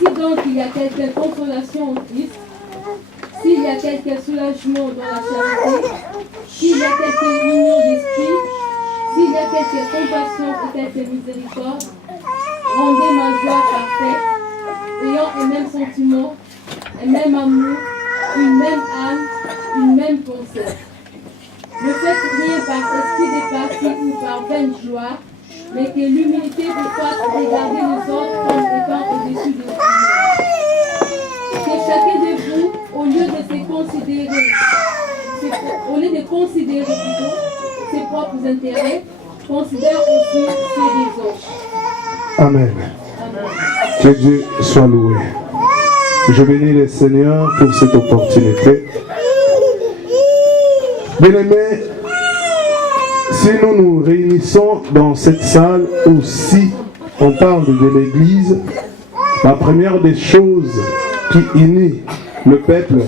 Si donc il y a quelque consolation en Christ, s'il y a quelque soulagement dans la charité, s'il y a quelque union d'esprit, s'il y a quelque compassion et quelque miséricorde, rendez ma joie parfaite, ayant un même sentiment, un même amour, une même âme, une même pensée. Ne faites rien par esprit de parti ou par vaine joie, mais que l'humilité vous fasse regarder les autres comme étant au-dessus de vous. Que chacun de vous, au lieu de considérer plutôt ses propres intérêts, considère aussi ceux des autres. Amen. Que Dieu soit loué. Je bénis le Seigneur pour cette opportunité. Bien-aimés, si nous nous réunissons dans cette salle ou si on parle de l'Église, la première des choses qui unit le peuple,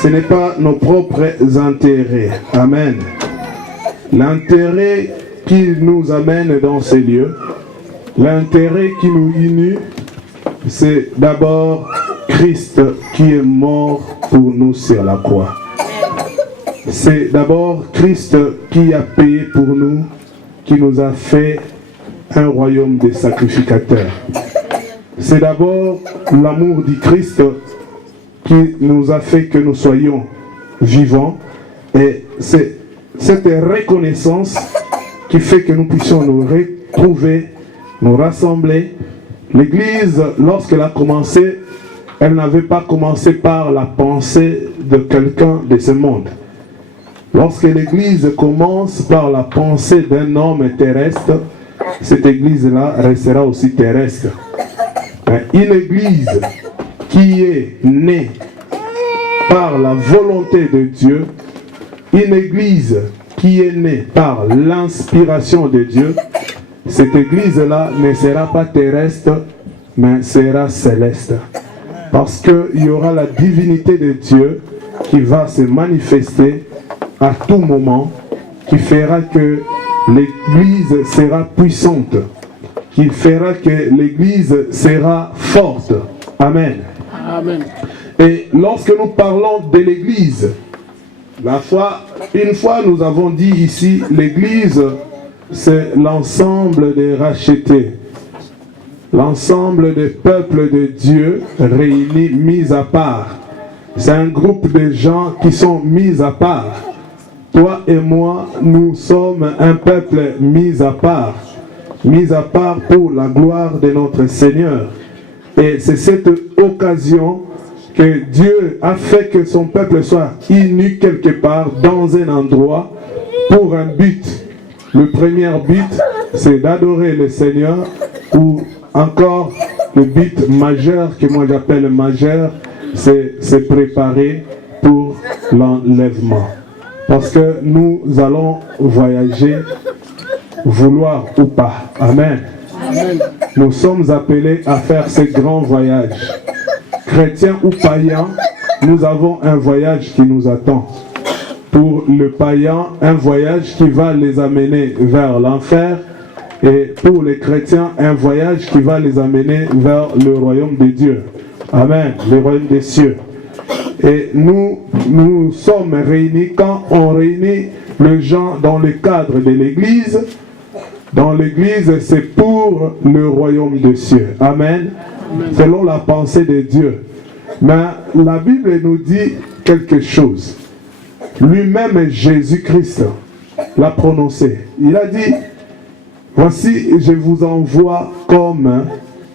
ce n'est pas nos propres intérêts. Amen. L'intérêt qui nous amène dans ces lieux, l'intérêt qui nous unit, c'est d'abord Christ qui est mort pour nous sur la croix. C'est d'abord Christ qui a payé pour nous, qui nous a fait un royaume de sacrificateurs. C'est d'abord l'amour du Christ qui nous a fait que nous soyons vivants. Et c'est cette reconnaissance qui fait que nous puissions nous retrouver, nous rassembler. L'Église, lorsqu'elle a commencé, elle n'avait pas commencé par la pensée de quelqu'un de ce monde. Lorsque l'Église commence par la pensée d'un homme terrestre, cette Église-là restera aussi terrestre. Une Église qui est née par la volonté de Dieu, une Église qui est née par l'inspiration de Dieu, cette Église-là ne sera pas terrestre, mais sera céleste. Parce qu'il y aura la divinité de Dieu qui va se manifester à tout moment, qui fera que l'Église sera puissante, qui fera que l'Église sera forte. Amen. Amen. Et lorsque nous parlons de l'Église, une fois nous avons dit ici, l'Église c'est l'ensemble des rachetés, l'ensemble des peuples de Dieu réunis, mis à part. C'est un groupe de gens qui sont mis à part. Toi et moi, nous sommes un peuple mis à part pour la gloire de notre Seigneur. Et c'est cette occasion que Dieu a fait que son peuple soit uni quelque part dans un endroit pour un but. Le premier but, c'est d'adorer le Seigneur, ou encore le but majeur, que moi j'appelle majeur, c'est se préparer pour l'enlèvement. Parce que nous allons voyager, vouloir ou pas. Amen. Amen. Nous sommes appelés à faire ce grand voyage. Chrétiens ou païens, nous avons un voyage qui nous attend. Pour le païen, un voyage qui va les amener vers l'enfer. Et pour les chrétiens, un voyage qui va les amener vers le royaume de Dieu. Amen. Le royaume des cieux. Et nous sommes réunis, quand on réunit les gens dans le cadre de l'Église, dans l'Église, c'est pour le royaume des cieux. Amen. Selon la pensée de Dieu. Mais la Bible nous dit quelque chose. Lui-même, Jésus-Christ, l'a prononcé. Il a dit, voici, je vous envoie comme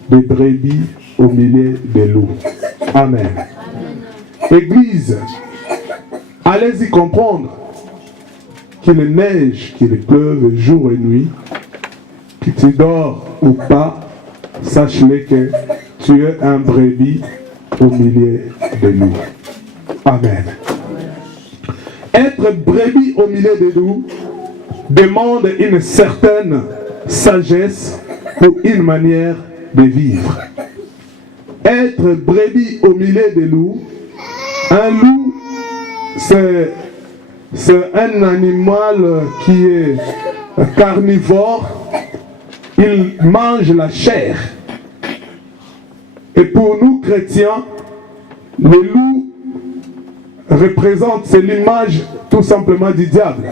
des brebis au milieu des loups. Amen. Église, allez-y comprendre qu'il neige, qu'il pleuve jour et nuit, que tu dors ou pas, sache-le que tu es un brebis au milieu de loups. Amen. Être brebis au milieu de loups demande une certaine sagesse ou une manière de vivre. Être brebis au milieu des loups, un loup, c'est un animal qui est carnivore. Il mange la chair. Et pour nous chrétiens, le loup représente, c'est l'image tout simplement du diable,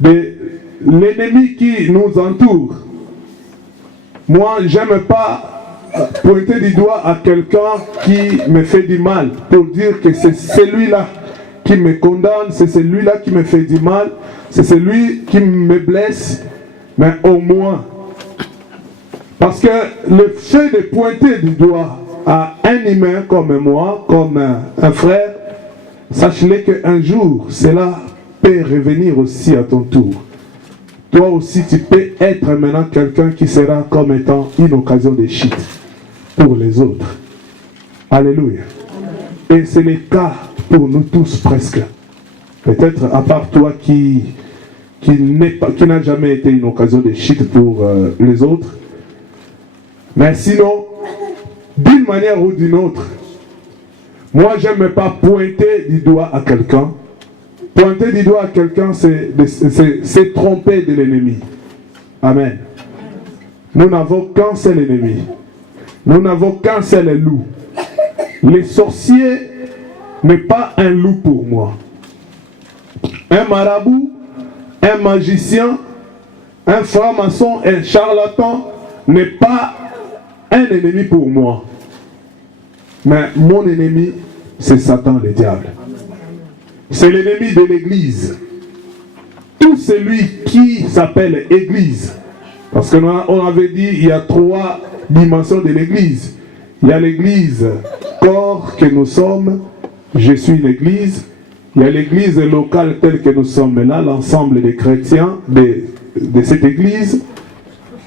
de l'ennemi qui nous entoure. Moi, j'aime pas pointer du doigt à quelqu'un qui me fait du mal pour dire que c'est celui-là qui me condamne, c'est celui-là qui me fait du mal, c'est celui qui me blesse, mais au moins. Parce que le fait de pointer du doigt à un humain comme moi, comme un frère, sache-le qu'un jour, cela peut revenir aussi à ton tour. Toi aussi, tu peux être maintenant quelqu'un qui sera comme étant une occasion de chute pour les autres. Alléluia. Et c'est le cas pour nous tous presque. Peut-être à part toi qui n'a jamais été une occasion de chute pour les autres. Mais sinon, d'une manière ou d'une autre, moi j'aime pas pointer du doigt à quelqu'un. Pointer du doigt à quelqu'un, c'est tromper de l'ennemi. Amen. Nous n'avons qu'un seul ennemi. Nous n'avons qu'un seul loup. Les sorciers n'est pas un loup pour moi. Un marabout, un magicien, un franc-maçon, un charlatan n'est pas un ennemi pour moi. Mais mon ennemi, c'est Satan le diable. C'est l'ennemi de l'église. Tout celui qui s'appelle église. Parce qu'on avait dit, il y a 3 dimensions de l'église. Il y a l'église corps que nous sommes. Je suis l'église. Il y a l'église locale telle que nous sommes là, l'ensemble des chrétiens de cette église.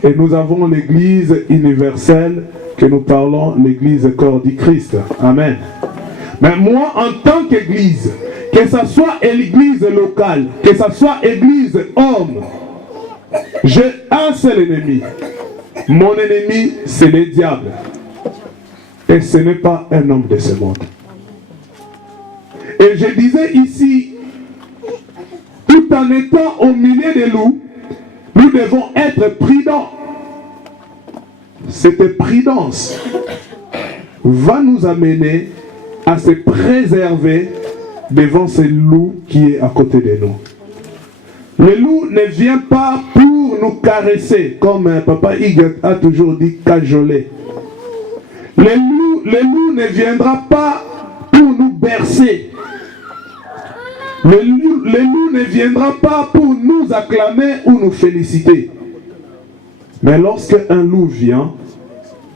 Et nous avons l'église universelle que nous parlons, l'église corps du Christ. Amen. Mais moi, en tant qu'église, que ce soit l'église locale, que ce soit église homme, j'ai un seul ennemi. Mon ennemi, c'est le diable. Et ce n'est pas un homme de ce monde. Et je disais ici, tout en étant au milieu des loups, nous devons être prudents. Cette prudence va nous amener à se préserver devant ce loup qui est à côté de nous. Le loup ne vient pas pour nous caresser, comme Papa Hugues a toujours dit, cajoler. Le loup ne viendra pas pour nous bercer. Le loup ne viendra pas pour nous acclamer ou nous féliciter. Mais lorsque un loup vient,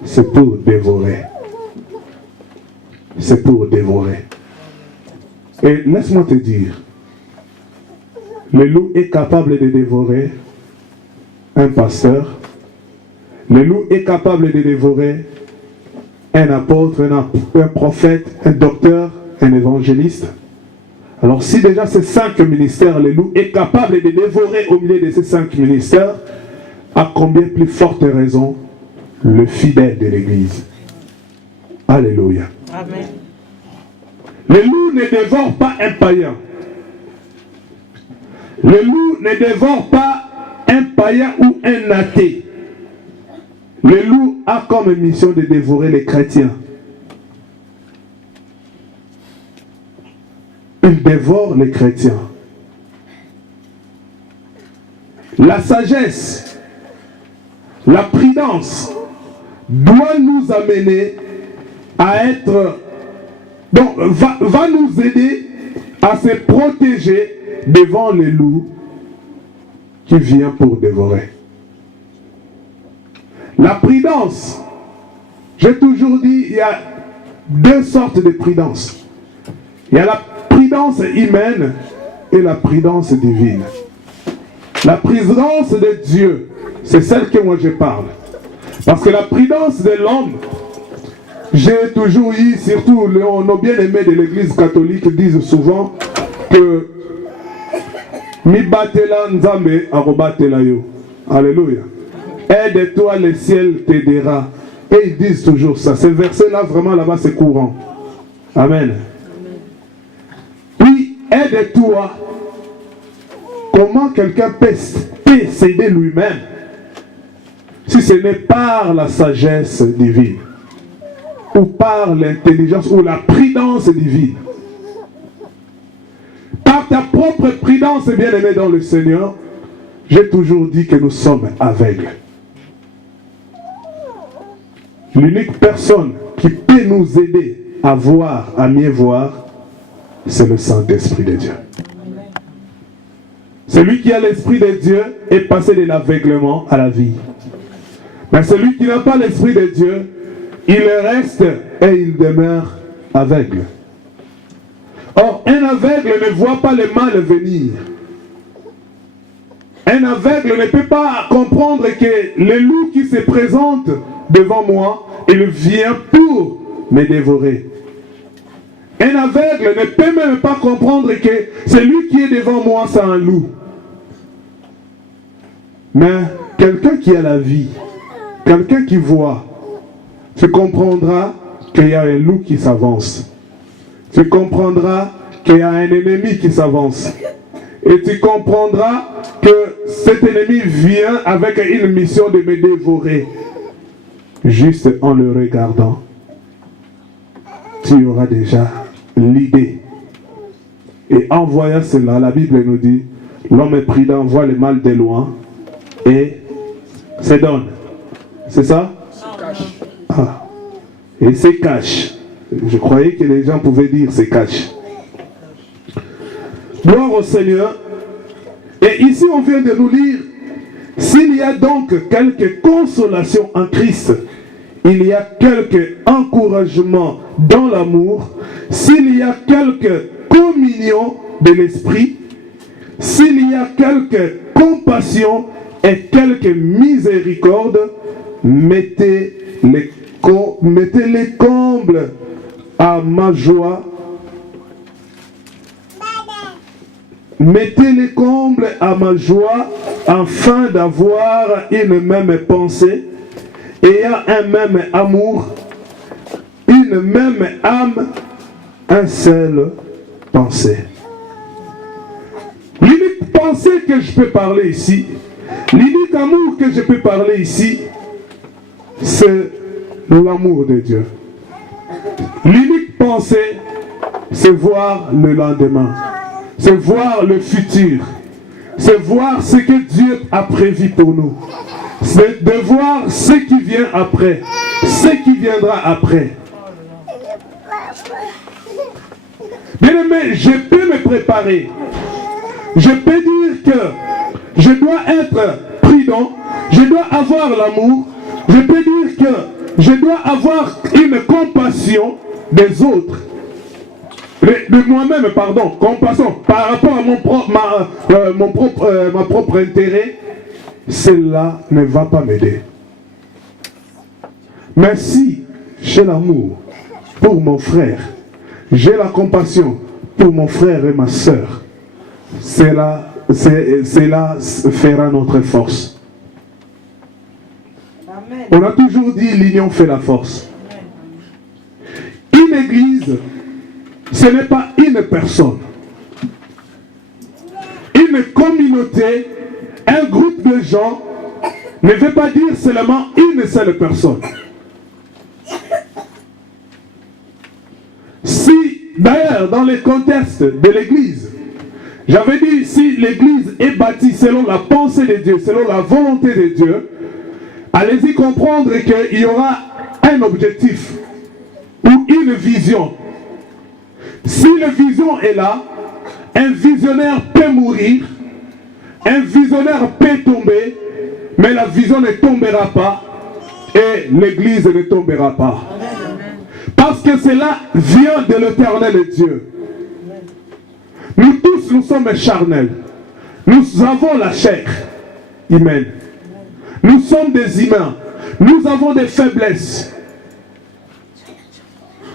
c'est pour dévorer. C'est pour dévorer. Et laisse-moi te dire, le loup est capable de dévorer un pasteur. Le loup est capable de dévorer un apôtre, un prophète, un docteur, un évangéliste. Alors si déjà ces 5 ministères, le loup est capable de dévorer au milieu de ces 5 ministères, à combien plus forte raison le fidèle de l'Église. Alléluia. Amen. Le loup ne dévore pas un païen. Le loup ne dévore pas un païen ou un athée. Le loup a comme mission de dévorer les chrétiens. Il dévore les chrétiens. La sagesse, la prudence doit nous amener à être... Donc, va nous aider à se protéger devant les loups qui viennent pour dévorer. La prudence, j'ai toujours dit, il y a 2 sortes de prudence. Il y a la prudence humaine et la prudence divine. La prudence de Dieu, c'est celle que moi je parle. Parce que la prudence de l'homme, j'ai toujours eu, surtout nos bien-aimés de l'église catholique disent souvent que mi batela nzambe arobatela yo. Alléluia. Aide-toi, le ciel t'aidera. Et ils disent toujours ça. Ces versets-là, vraiment là-bas, c'est courant. Amen. Puis, aide-toi. Comment quelqu'un peut s'aider lui-même si ce n'est par la sagesse divine? ou par l'intelligence ou la prudence divine. Par ta propre prudence, bien-aimé dans le Seigneur, j'ai toujours dit que nous sommes aveugles. L'unique personne qui peut nous aider à voir, à mieux voir, c'est le Saint-Esprit de Dieu. Celui qui a l'Esprit de Dieu est passé de l'aveuglement à la vie. Mais celui qui n'a pas l'Esprit de Dieu, il reste et il demeure aveugle. Or, un aveugle ne voit pas le mal venir. Un aveugle ne peut pas comprendre que le loup qui se présente devant moi, il vient pour me dévorer. Un aveugle ne peut même pas comprendre que celui qui est devant moi, c'est un loup. Mais quelqu'un qui a la vie, quelqu'un qui voit, tu comprendras qu'il y a un loup qui s'avance. Tu comprendras qu'il y a un ennemi qui s'avance. Et tu comprendras que cet ennemi vient avec une mission de me dévorer. Juste en le regardant, tu auras déjà l'idée. Et en voyant cela, la Bible nous dit, l'homme prudent voit le mal de loin et se donne. C'est ça? Ah. Et se cache. Je croyais que les gens pouvaient dire se cache. Gloire au Seigneur. Et ici on vient de nous lire, s'il y a donc quelques consolations en Christ, il y a quelques encouragements dans l'amour, s'il y a quelques communions de l'esprit, s'il y a quelques compassions et quelques miséricordes, mettez les combles à ma joie. Mettez les combles à ma joie afin d'avoir une même pensée et un même amour, une même âme, un seul pensée. L'unique pensée que je peux parler ici, l'unique amour que je peux parler ici, c'est l'amour de Dieu. L'unique pensée, c'est voir le lendemain. C'est voir le futur. C'est voir ce que Dieu a prévu pour nous. C'est de voir ce qui vient après. Ce qui viendra après. Bien aimé, je peux me préparer. Je peux dire que je dois être prudent. Je dois avoir l'amour. Je peux dire que je dois avoir une compassion des autres. De moi-même, pardon, compassion par rapport à ma propre intérêt, cela ne va pas m'aider. Mais si j'ai l'amour pour mon frère, j'ai la compassion pour mon frère et ma soeur, cela fera notre force. Amen. On a toujours dit l'union fait la force. Une église, ce n'est pas une personne. Une communauté, un groupe de gens ne veut pas dire seulement une seule personne. Si, d'ailleurs, dans le contexte de l'église, j'avais dit, si l'église est bâtie selon la pensée de Dieu, selon la volonté de Dieu, allez-y comprendre qu'il y aura un objectif ou une vision. Si la vision est là, un visionnaire peut mourir, un visionnaire peut tomber, mais la vision ne tombera pas et l'église ne tombera pas. Parce que cela vient de l'Éternel Dieu. Nous tous, nous sommes charnels. Nous avons la chair humaine. Nous sommes des humains. Nous avons des faiblesses.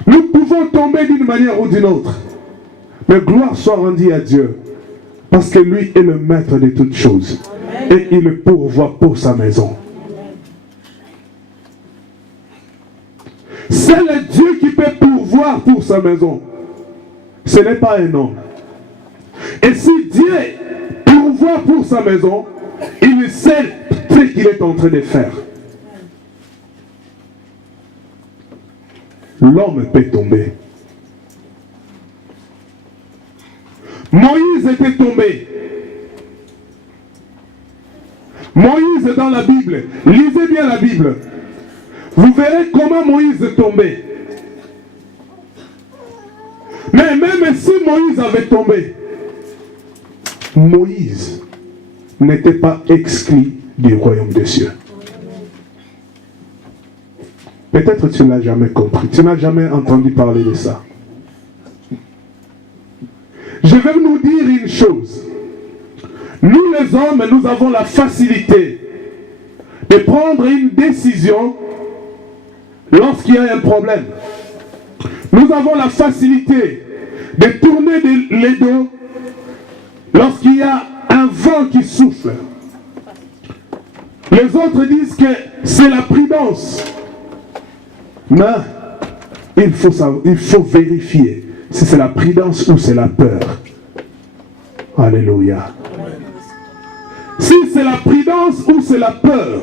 Nous pouvons tomber d'une manière ou d'une autre. Mais gloire soit rendue à Dieu. Parce que lui est le maître de toutes choses. Amen. Et il pourvoit pour sa maison. C'est le Dieu qui peut pourvoir pour sa maison. Ce n'est pas un homme. Et si Dieu pourvoit pour sa maison, il sait ce qu'il est en train de faire. l'homme peut tomber. Moïse était tombé. Moïse dans la Bible, lisez bien la Bible. Vous verrez comment Moïse est tombé. Mais même si Moïse avait tombé, Moïse n'était pas exclu du royaume des cieux. Peut-être tu ne l'as jamais compris, tu n'as jamais entendu parler de ça. Je vais nous dire une chose. Nous les hommes, nous avons la facilité de prendre une décision lorsqu'il y a un problème. Nous avons la facilité de tourner les dos lorsqu'il y a un vent qui souffle. Les autres disent que c'est la prudence. Mais il faut vérifier si c'est la prudence ou c'est la peur. Alléluia. Si c'est la prudence ou c'est la peur.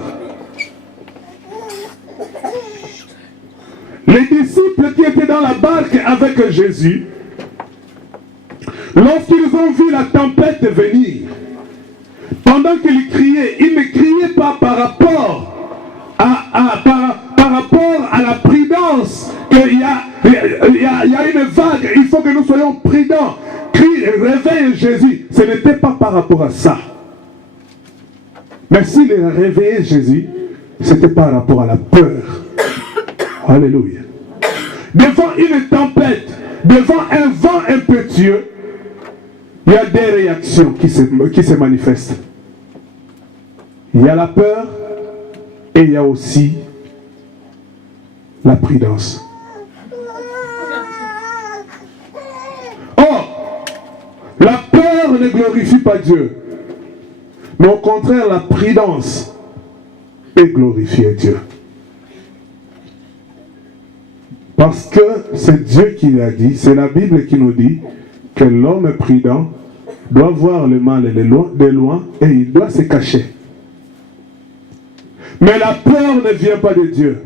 Les disciples qui étaient dans la barque avec Jésus, lorsqu'ils ont vu la tempête venir, pendant qu'ils criaient, ils ne criaient pas par rapport à la prudence, qu'il y a une vague, il faut que nous soyons prudents. Crie, réveille Jésus. Ce n'était pas par rapport à ça. Mais s'il réveillait Jésus, c'était par rapport à la peur. Alléluia. Devant une tempête, devant un vent impétueux, il y a des réactions qui se manifestent. Il y a la peur et il y a aussi la prudence. Or, la peur ne glorifie pas Dieu. Mais au contraire, la prudence peut glorifier Dieu. Parce que c'est Dieu qui l'a dit, c'est la Bible qui nous dit que l'homme prudent doit voir le mal de loin et il doit se cacher. Mais la peur ne vient pas de Dieu.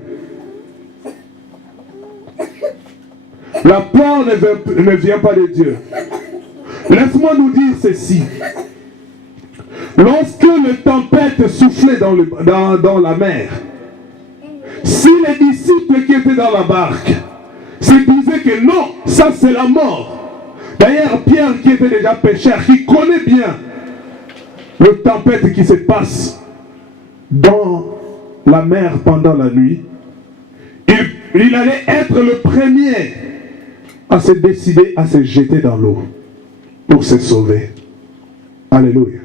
La peur ne vient pas de Dieu. Laisse-moi nous dire ceci. Lorsque la tempête soufflait dans la mer, si les disciples qui étaient dans la barque se disaient que non, ça c'est la mort. D'ailleurs, Pierre qui était déjà pécheur, qui connaît bien la tempête qui se passe dans la mer pendant la nuit, il allait être le premier à se décider à se jeter dans l'eau pour se sauver. Alléluia.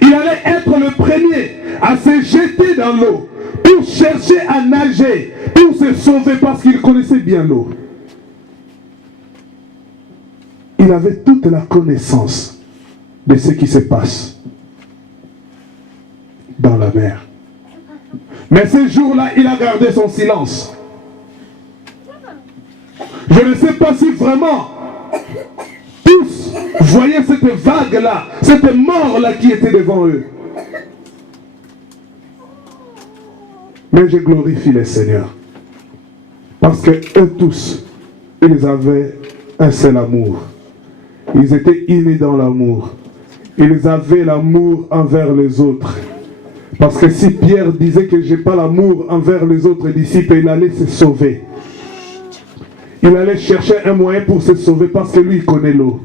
Il allait être le premier à se jeter dans l'eau pour chercher à nager, pour se sauver parce qu'il connaissait bien l'eau. Il avait toute la connaissance de ce qui se passe dans la mer. Mais ce jour-là, il a gardé son silence. Je ne sais pas si vraiment tous voyaient cette vague-là, cette mort-là qui était devant eux. Mais je glorifie le Seigneur. Parce que eux tous, ils avaient un seul amour. Ils étaient unis dans l'amour. Ils avaient l'amour envers les autres. Parce que si Pierre disait que je n'ai pas l'amour envers les autres disciples, il allait se sauver. Il allait chercher un moyen pour se sauver parce que lui, il connaît l'eau.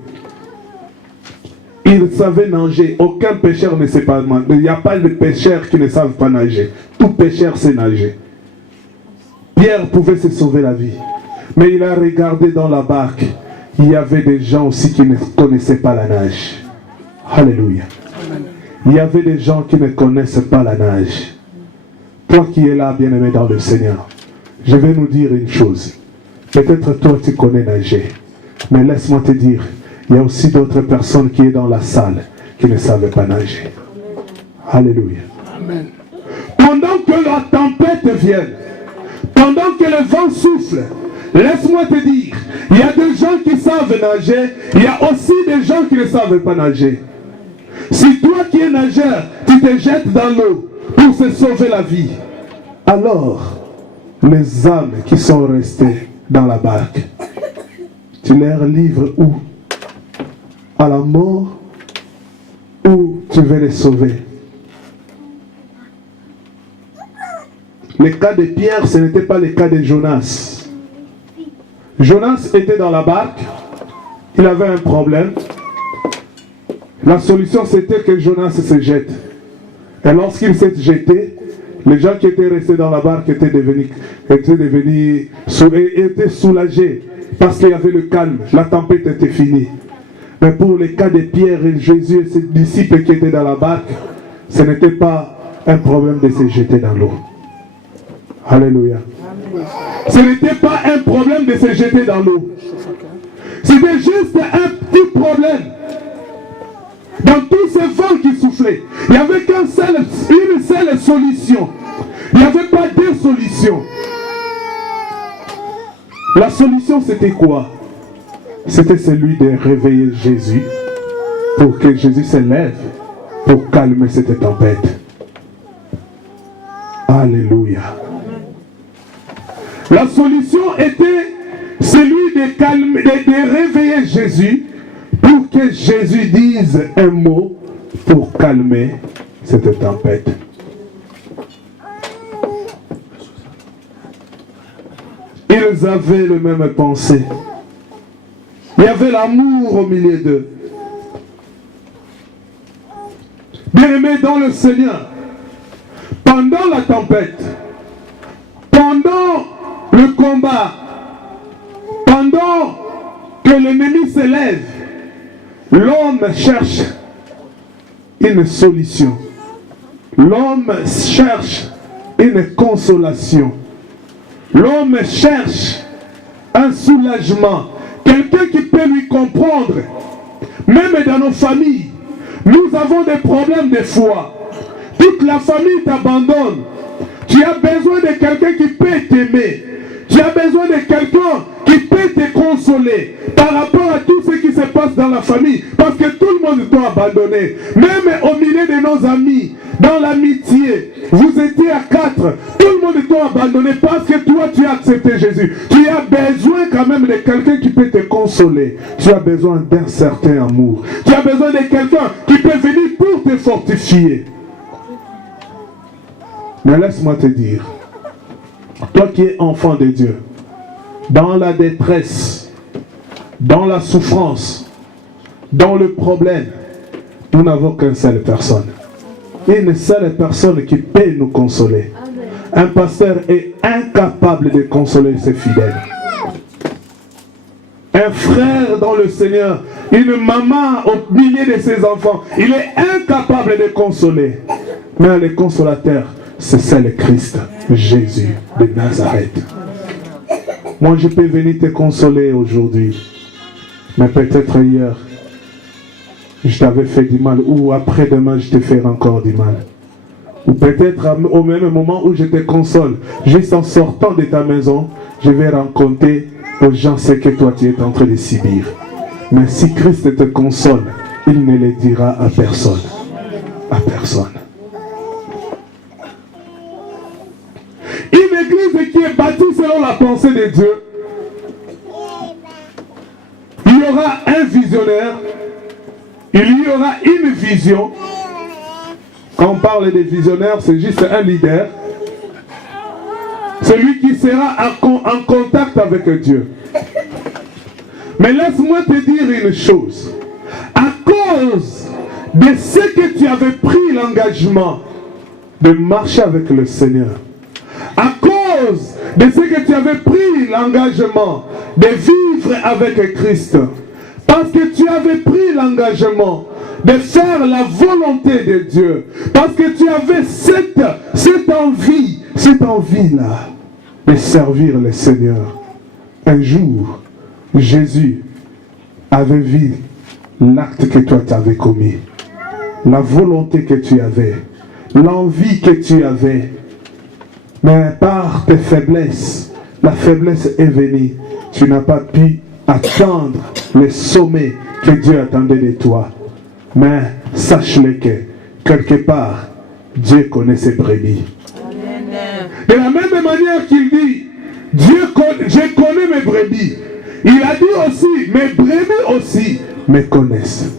Il savait nager. Aucun pécheur ne sait pas nager. Il n'y a pas de pécheurs qui ne savent pas nager. Tout pécheur sait nager. Pierre pouvait se sauver la vie. Mais il a regardé dans la barque. Il y avait des gens aussi qui ne connaissaient pas la nage. Alléluia. Il y avait des gens qui ne connaissent pas la nage. Toi qui es là, bien-aimé dans le Seigneur, je vais nous dire une chose. Peut-être toi tu connais nager. Mais laisse-moi te dire, il y a aussi d'autres personnes qui sont dans la salle qui ne savaient pas nager. Alléluia. Amen. Pendant que la tempête vienne, pendant que le vent souffle, laisse-moi te dire, il y a des gens qui savent nager, il y a aussi des gens qui ne savent pas nager. Si toi qui es nageur, tu te jettes dans l'eau pour se sauver la vie, alors les âmes qui sont restées dans la barque, tu les livres où? À la mort, ou tu veux les sauver? Le cas de Pierre, ce n'était pas le cas de Jonas. Jonas était dans la barque, il avait un problème. La solution, c'était que Jonas se jette. Et lorsqu'il s'est jeté, les gens qui étaient restés dans la barque étaient soulagés parce qu'il y avait le calme, la tempête était finie. Mais pour le cas de Pierre et Jésus et ses disciples qui étaient dans la barque, ce n'était pas un problème de se jeter dans l'eau. Alléluia. Ce n'était pas un problème de se jeter dans l'eau. C'était juste un petit problème. Dans tous ces vents qui soufflaient, il n'y avait une seule solution. Il n'y avait pas deux solutions. La solution, c'était quoi? C'était celui de réveiller Jésus pour que Jésus se lève pour calmer cette tempête. Alléluia. La solution était celui de réveiller Jésus pour que Jésus dise un mot pour calmer cette tempête. Ils avaient le même pensée. Il y avait l'amour au milieu d'eux. Bien-aimés dans le Seigneur, pendant la tempête, pendant le combat, pendant que l'ennemi se lève, l'homme cherche une solution. L'homme cherche une consolation. L'homme cherche un soulagement. Quelqu'un qui peut lui comprendre. Même dans nos familles, nous avons des problèmes de foi. Toute la famille t'abandonne. Tu as besoin de quelqu'un qui peut t'aimer. Tu as besoin de quelqu'un qui peut te consoler par rapport à tout ce qui se passe dans la famille. Parce que tout le monde t'a abandonné. Même au milieu de nos amis, dans l'amitié, vous étiez à 4. Tout le monde t'a abandonné parce que toi tu as accepté Jésus. Tu as besoin quand même de quelqu'un qui peut te consoler. Tu as besoin d'un certain amour. Tu as besoin de quelqu'un qui peut venir pour te fortifier. Mais laisse-moi te dire, toi qui es enfant de Dieu, dans la détresse, dans la souffrance, dans le problème, nous n'avons qu'une seule personne. Une seule personne qui peut nous consoler. Un pasteur est incapable de consoler ses fidèles. Un frère dans le Seigneur, une maman au milieu de ses enfants, il est incapable de consoler. Mais le consolateur, c'est le Christ, Jésus de Nazareth. Moi, je peux venir te consoler aujourd'hui. Mais peut-être hier, je t'avais fait du mal. Ou après-demain, je te ferai encore du mal. Ou peut-être au même moment où je te console, juste en sortant de ta maison, je vais raconter aux gens ce que toi tu es en train de subir. Mais si Christ te console, il ne le dira à personne. À personne. Une église qui est bâtie selon la pensée de Dieu, il y aura un visionnaire, il y aura une vision. Quand on parle des visionnaires, c'est juste un leader. Celui qui sera en contact avec Dieu. Mais laisse-moi te dire une chose. À cause de ce que tu avais pris l'engagement de marcher avec le Seigneur, à cause de ce que tu avais pris l'engagement de vivre avec Christ, parce que tu avais pris l'engagement de faire la volonté de Dieu, parce que tu avais cette envie-là de servir le Seigneur. Un jour, Jésus avait vu l'acte que toi tu avais commis, la volonté que tu avais, l'envie que tu avais. Mais par tes faiblesses, la faiblesse est venue. Tu n'as pas pu atteindre le sommet que Dieu attendait de toi. Mais sache-le que, quelque part, Dieu connaît ses brebis. De la même manière qu'il dit, Je connais mes brebis. Il a dit aussi, mes brebis aussi me connaissent.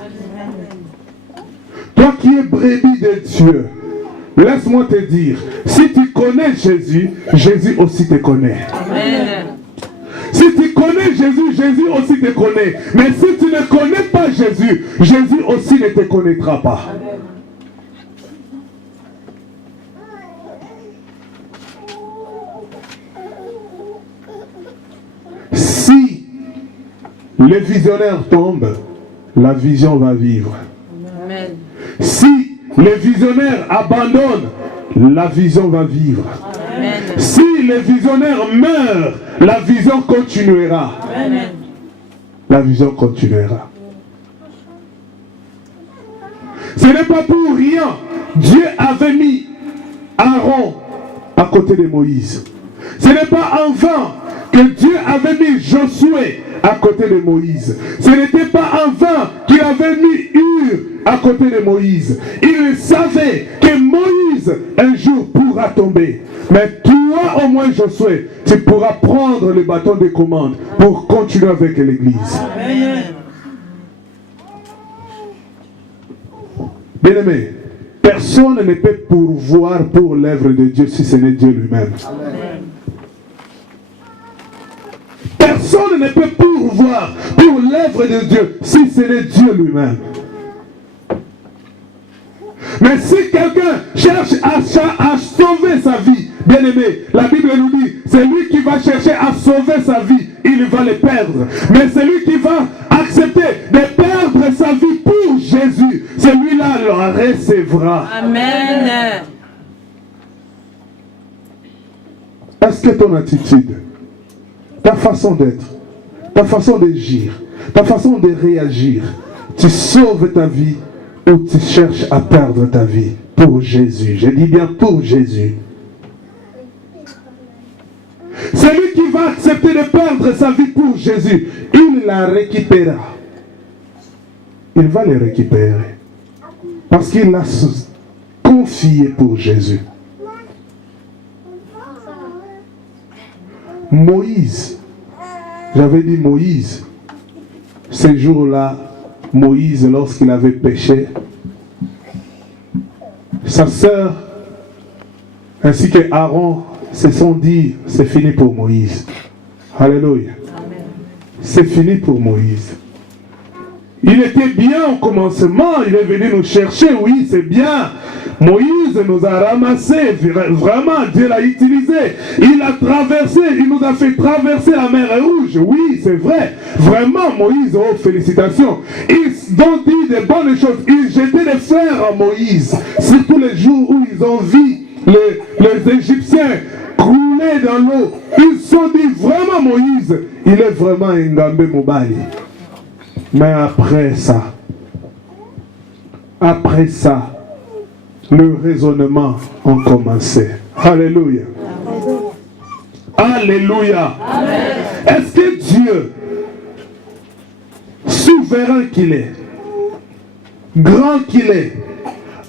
Toi qui es brebis de Dieu, laisse-moi te dire, si tu connais Jésus, Jésus aussi te connaît. Amen. Si tu connais Jésus, Jésus aussi te connaît. Mais si tu ne connais pas Jésus, Jésus aussi ne te connaîtra pas. Amen. Si les visionnaires tombent, la vision va vivre. Amen. Si les visionnaires abandonnent, la vision va vivre. Amen. Si les visionnaires meurent, la vision continuera. Amen. La vision continuera. Ce n'est pas pour rien. Dieu avait mis Aaron à côté de Moïse. Ce n'est pas en vain que Dieu avait mis Josué à côté de Moïse. Ce n'était pas en vain qu'il avait mis Hur à côté de Moïse. Il savait que Moïse un jour pourra tomber. Mais toi au moins Josué, tu pourras prendre le bâton de commande pour continuer avec l'Église. Amen. Bien-aimé, personne ne peut pourvoir pour l'œuvre de Dieu si ce n'est Dieu lui-même. Amen. Personne ne peut pourvoir pour l'œuvre de Dieu si ce n'est Dieu lui-même. Mais si quelqu'un cherche à sauver sa vie, bien aimé, la Bible nous dit, c'est lui qui va chercher à sauver sa vie, il va le perdre. Mais celui qui va accepter de perdre sa vie pour Jésus, celui-là le recevra. Amen. Est-ce que ton attitude, ta façon d'être, ta façon d'agir, ta façon de réagir, tu sauves ta vie ou tu cherches à perdre ta vie pour Jésus? Je dis bien pour Jésus. Celui qui va accepter de perdre sa vie pour Jésus, il la récupérera. Il va le récupérer. Parce qu'il l'a confié pour Jésus. Moïse, j'avais dit Moïse, ce jour-là, Moïse, lorsqu'il avait péché, sa sœur ainsi que Aaron se sont dit, c'est fini pour Moïse. Alléluia. C'est fini pour Moïse. Il était bien au commencement, il est venu nous chercher, oui, c'est bien. Moïse nous a ramassés, vraiment, Dieu l'a utilisé. Il a traversé, il nous a fait traverser la mer Rouge, oui, c'est vrai. Vraiment, Moïse, oh, félicitations. Ils ont dit de bonnes choses, ils jetaient des fleurs à Moïse. Surtout les jours où ils ont vu les Égyptiens couler dans l'eau. Ils se sont dit, vraiment Moïse, il est vraiment un Ngambé Mobali. Mais après ça, le raisonnement a commencé. Alléluia. Alléluia. Est-ce que Dieu, souverain qu'il est, grand qu'il est,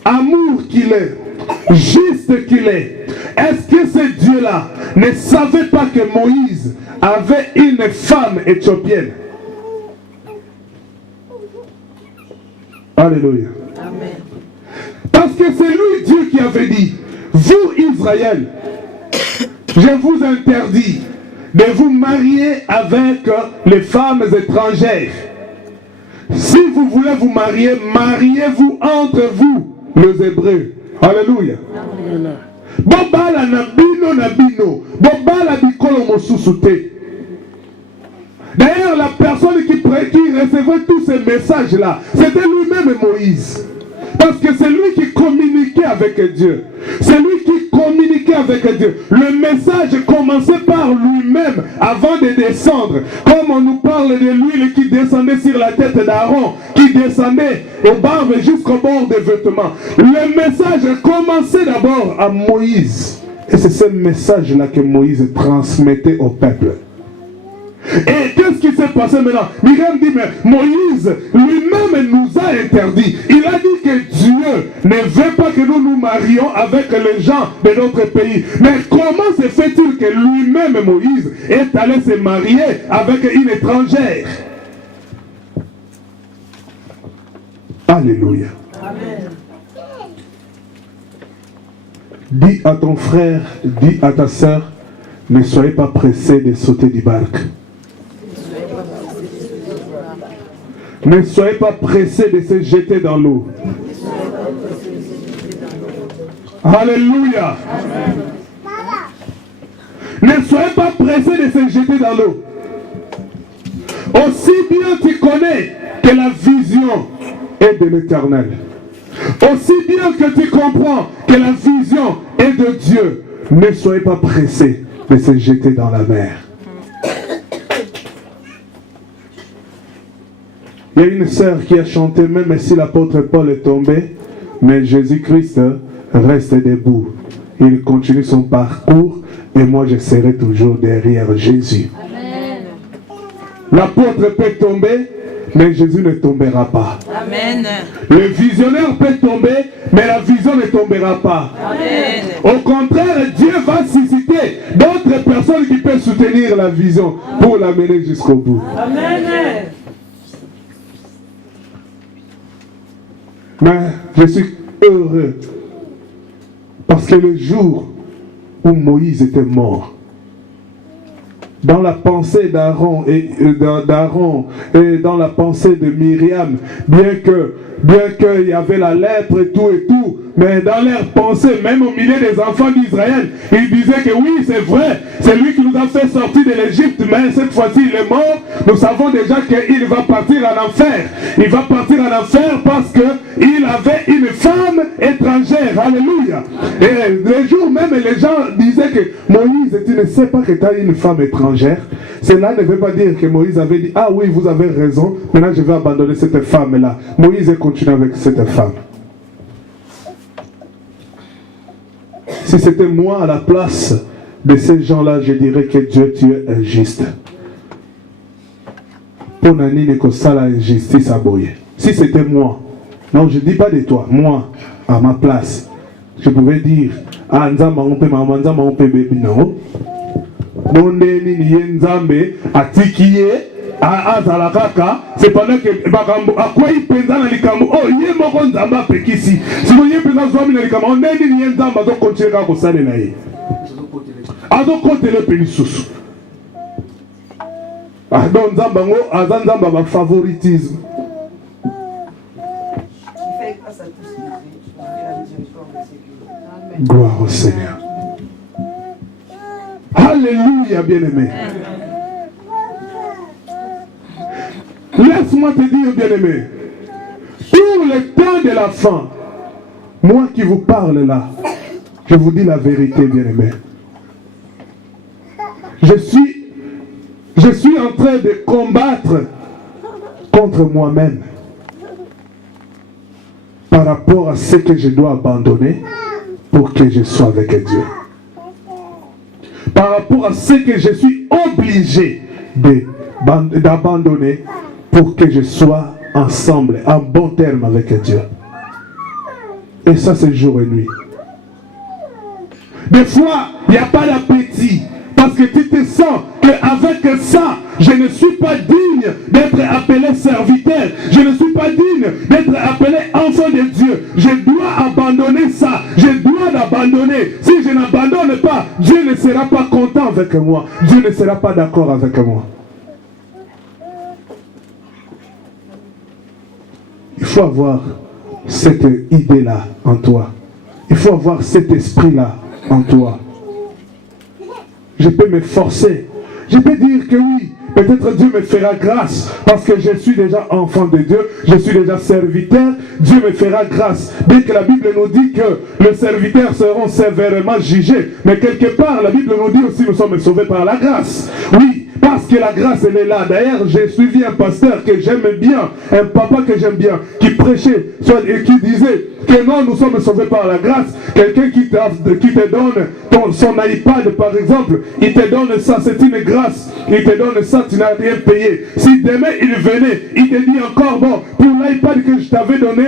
amour qu'il est, juste qu'il est, est-ce que ce Dieu-là ne savait pas que Moïse avait une femme éthiopienne? Alléluia. Amen. Parce que c'est lui Dieu qui avait dit, vous Israël, je vous interdis de vous marier avec les femmes étrangères. Si vous voulez vous marier, mariez-vous entre vous, les Hébreux. Alléluia. Bobala na bino, bobala bikolo mosusute. D'ailleurs, la personne qui recevait tous ces messages-là, c'était lui-même Moïse. Parce que c'est lui qui communiquait avec Dieu. C'est lui qui communiquait avec Dieu. Le message commençait par lui-même avant de descendre. Comme on nous parle de l'huile qui descendait sur la tête d'Aaron, qui descendait aux barbes jusqu'au bord des vêtements. Le message commençait d'abord à Moïse. Et c'est ce message-là que Moïse transmettait au peuple. Et qu'est-ce qui se passer maintenant. Myriam dit, mais Moïse lui-même nous a interdit. Il a dit que Dieu ne veut pas que nous nous marions avec les gens de notre pays. Mais comment se fait-il que lui-même, Moïse, est allé se marier avec une étrangère? Alléluia. Amen. Dis à ton frère, dis à ta sœur, ne soyez pas pressés de sauter du barque. Ne soyez pas pressés de se jeter dans l'eau. Alléluia. Ne soyez pas pressés de se jeter dans l'eau. Aussi bien tu connais que la vision est de l'Éternel. Aussi bien que tu comprends que la vision est de Dieu, ne soyez pas pressés de se jeter dans la mer. Il y a une sœur qui a chanté, même si l'apôtre Paul est tombé, mais Jésus-Christ reste debout. Il continue son parcours et moi je serai toujours derrière Jésus. L'apôtre peut tomber, mais Jésus ne tombera pas. Amen. Le visionnaire peut tomber, mais la vision ne tombera pas. Amen. Au contraire, Dieu va susciter d'autres personnes qui peuvent soutenir la vision pour l'amener jusqu'au bout. Amen. Mais je suis heureux parce que le jour où Moïse était mort, dans la pensée d'Aaron et dans la pensée de Myriam, bien qu'il y avait la lèpre et tout, mais dans leur pensée, même au milieu des enfants d'Israël, ils disaient que oui, c'est vrai, c'est lui qui nous a fait sortir de l'Égypte, mais cette fois-ci il est mort. Nous savons déjà qu'il va partir en enfer. Il va partir en enfer parce qu'il avait une femme étrangère. Alléluia. Et les jours même, les gens disaient que Moïse, tu ne sais pas que tu as une femme étrangère. Cela ne veut pas dire que Moïse avait dit, ah oui, vous avez raison, maintenant je vais abandonner cette femme-là. Moïse continue avec cette femme. Si c'était moi à la place de ces gens-là, je dirais que Dieu, tu es injuste. Pour Nani Nekosala injustice à Boye. Si c'était moi, non, je ne dis pas de toi, moi, à ma place, je pouvais dire, ah, Nzamba, on peut maman, Nzamba, on peut bébé, non. Bondeni ni Nzambe, atikiye, azalakaka, c'est pendant que bakambo, à quoi il pense dans les cambo, oh, il y a mon Nzamba pekisi. Si vous y êtes dans les cambo, on est ni Nzamba, donc continuez à vous saler naïe. Ah, donc continuez le pays sous. Ah, donc Nzambango, Nzamba va favoritisme. Gloire au Seigneur. Alléluia, bien-aimé. Laisse-moi te dire, bien-aimé, pour le temps de la fin, moi qui vous parle là, je vous dis la vérité, bien-aimé. Je suis en train de combattre contre moi-même par rapport à ce que je dois abandonner pour que je sois avec Dieu. Par rapport à ce que je suis obligé d'abandonner pour que je sois ensemble, en bon terme avec Dieu. Et ça, c'est jour et nuit. Des fois, il n'y a pas d'appétit. Parce que tu te sens qu'avec ça, je ne suis pas digne d'être appelé serviteur. Je ne suis pas digne d'être appelé enfant de Dieu. Je dois abandonner ça. Je dois l'abandonner. Si je n'abandonne pas, Dieu ne sera pas content avec moi. Dieu ne sera pas d'accord avec moi. Il faut avoir cette idée-là en toi. Il faut avoir cet esprit-là en toi. Je peux me forcer. Je peux dire que oui, peut-être Dieu me fera grâce parce que je suis déjà enfant de Dieu, je suis déjà serviteur, Dieu me fera grâce. Bien que la Bible nous dit que les serviteurs seront sévèrement jugés, mais quelque part la Bible nous dit aussi que nous sommes sauvés par la grâce. Oui, Parce que la grâce, elle est là. D'ailleurs, j'ai suivi un pasteur que j'aime bien, un papa que j'aime bien, qui prêchait et qui disait que non, nous sommes sauvés par la grâce. Quelqu'un qui te donne son iPad, par exemple, il te donne ça, c'est une grâce. Il te donne ça, tu n'as rien payé. Si demain il venait, il te dit encore, bon, pour l'iPad que je t'avais donné,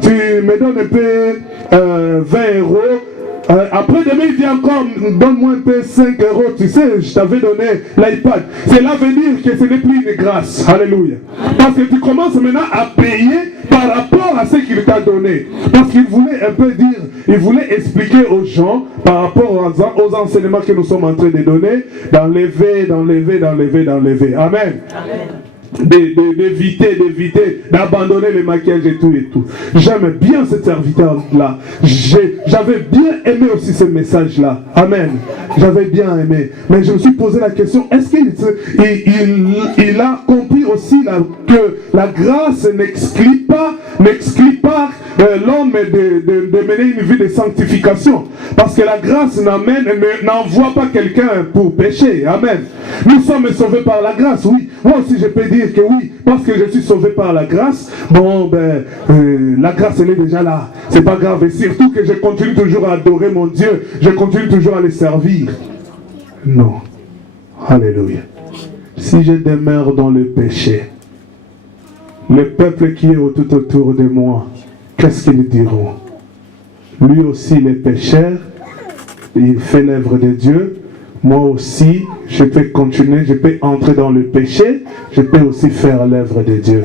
tu me donnes un peu 20 €. Après demain il vient encore, donne-moi un peu 5 €, tu sais, je t'avais donné l'iPad. Cela veut dire que ce n'est plus une grâce. Alléluia. Parce que tu commences maintenant à payer par rapport à ce qu'il t'a donné. Parce qu'il voulait un peu dire, il voulait expliquer aux gens par rapport aux enseignements que nous sommes en train de donner, d'enlever. Amen. Amen. D'éviter, d'abandonner le maquillage et tout. J'aime bien ce serviteur-là. J'avais bien aimé aussi ce message-là. Amen. J'avais bien aimé. Mais je me suis posé la question, est-ce qu'il a compris aussi que la grâce n'exclut pas l'homme de mener une vie de sanctification. Parce que la grâce n'envoie pas quelqu'un pour pécher. Amen. Nous sommes sauvés par la grâce, oui. Moi aussi je peux dire que oui, parce que je suis sauvé par la grâce, la grâce elle est déjà là. C'est pas grave. Et surtout que je continue toujours à adorer mon Dieu. Je continue toujours à le servir. Non. Alléluia. Si je demeure dans le péché, le peuple qui est tout autour de moi, qu'est-ce qu'ils diront? Lui aussi, les pécheurs, il fait l'œuvre de Dieu. Moi aussi, je peux continuer, je peux entrer dans le péché, je peux aussi faire l'œuvre de Dieu.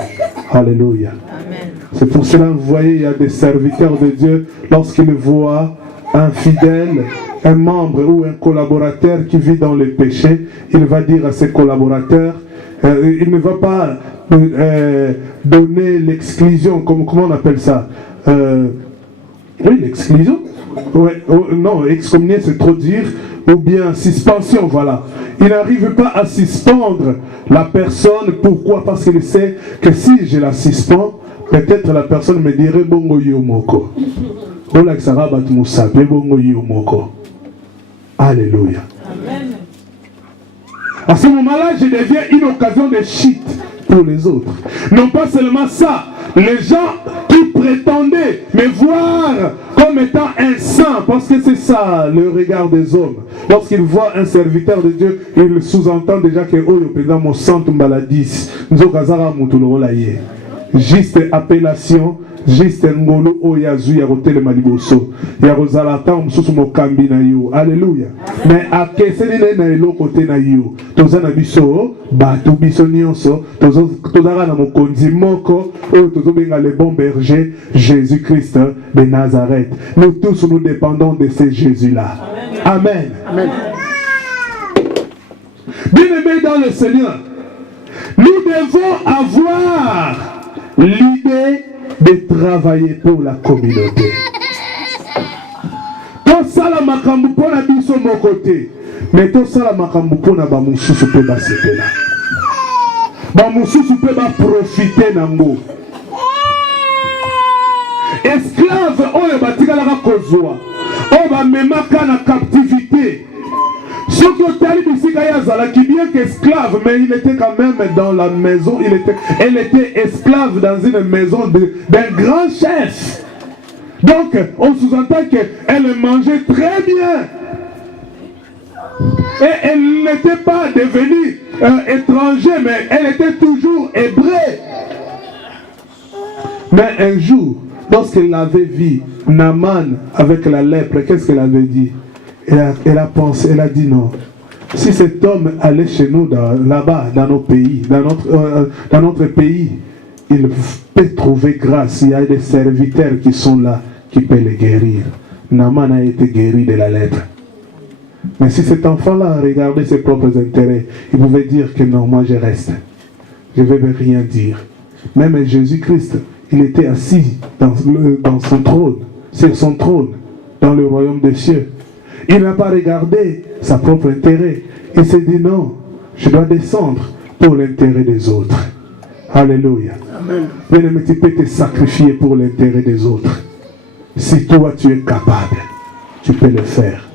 Alléluia. Amen. C'est pour cela que vous voyez, il y a des serviteurs de Dieu, lorsqu'ils voient un fidèle, un membre ou un collaborateur qui vit dans le péché, il va dire à ses collaborateurs, il ne va pas donner l'exclusion, comment on appelle ça? Oui, l'exclusion. Ouais, non, excommunier c'est trop dire, ou bien suspension, voilà. Il n'arrive pas à suspendre la personne. Pourquoi? Parce qu'il sait que si je la suspends, peut-être la personne me dirait bongo yomoko. Alléluia. Amen. À ce moment-là, je deviens une occasion de shit pour les autres. Non pas seulement ça, les gens qui prétendaient me voir comme étant un saint, parce que c'est ça le regard des hommes. Lorsqu'ils voient un serviteur de Dieu, ils sous-entendent déjà que oh, le président mon centre maladie, nous avons juste appellation. Juste ngolo oyazu ya hôtel maliboso ya rozalata mususu mokambi na yo. Alléluia. Mais à keseli na elo côté na yo tozana biso batu biso nyonso tozaka na mokonzi moko oyo tozobenga le bon berger Jésus-Christ de Nazareth. Nous tous nous dépendons de ce Jésus-là. Amen. Amen. Bien-aimés dans le Seigneur, nous devons avoir l'idée de travailler pour la communauté. Tout ça la makambu pona biso mon côté, mais tout ça la makambu pona ba mususu pe ba sepela. Ba mususu pe ba profiter nango. Esclave oyo batikala ka kozwa, o ba memaka na captivité. Ce que Talib ici qui bien qu'esclave, mais il était quand même dans la maison, elle était esclave dans une maison d'un grand chef. Donc, on sous-entend qu'elle mangeait très bien. Et elle n'était pas devenue étrangère, mais elle était toujours hébreu. Mais un jour, lorsqu'elle avait vu Naaman avec la lèpre, qu'est-ce qu'elle avait dit? Elle a pensé, elle a dit non. Si cet homme allait chez nous là-bas, dans nos pays, dans notre pays, il peut trouver grâce. Il y a des serviteurs qui sont là, qui peuvent le guérir. Naaman a été guéri de la lèpre. Mais si cet enfant-là regardait ses propres intérêts, il pouvait dire que non, moi je reste. Je ne vais rien dire. Même Jésus-Christ, il était assis dans son trône, sur son trône, dans le royaume des cieux. Il n'a pas regardé sa propre intérêt. Il s'est dit non, je dois descendre pour l'intérêt des autres. Alléluia. Bien-aimé, tu peux te sacrifier pour l'intérêt des autres. Si toi tu es capable, tu peux le faire.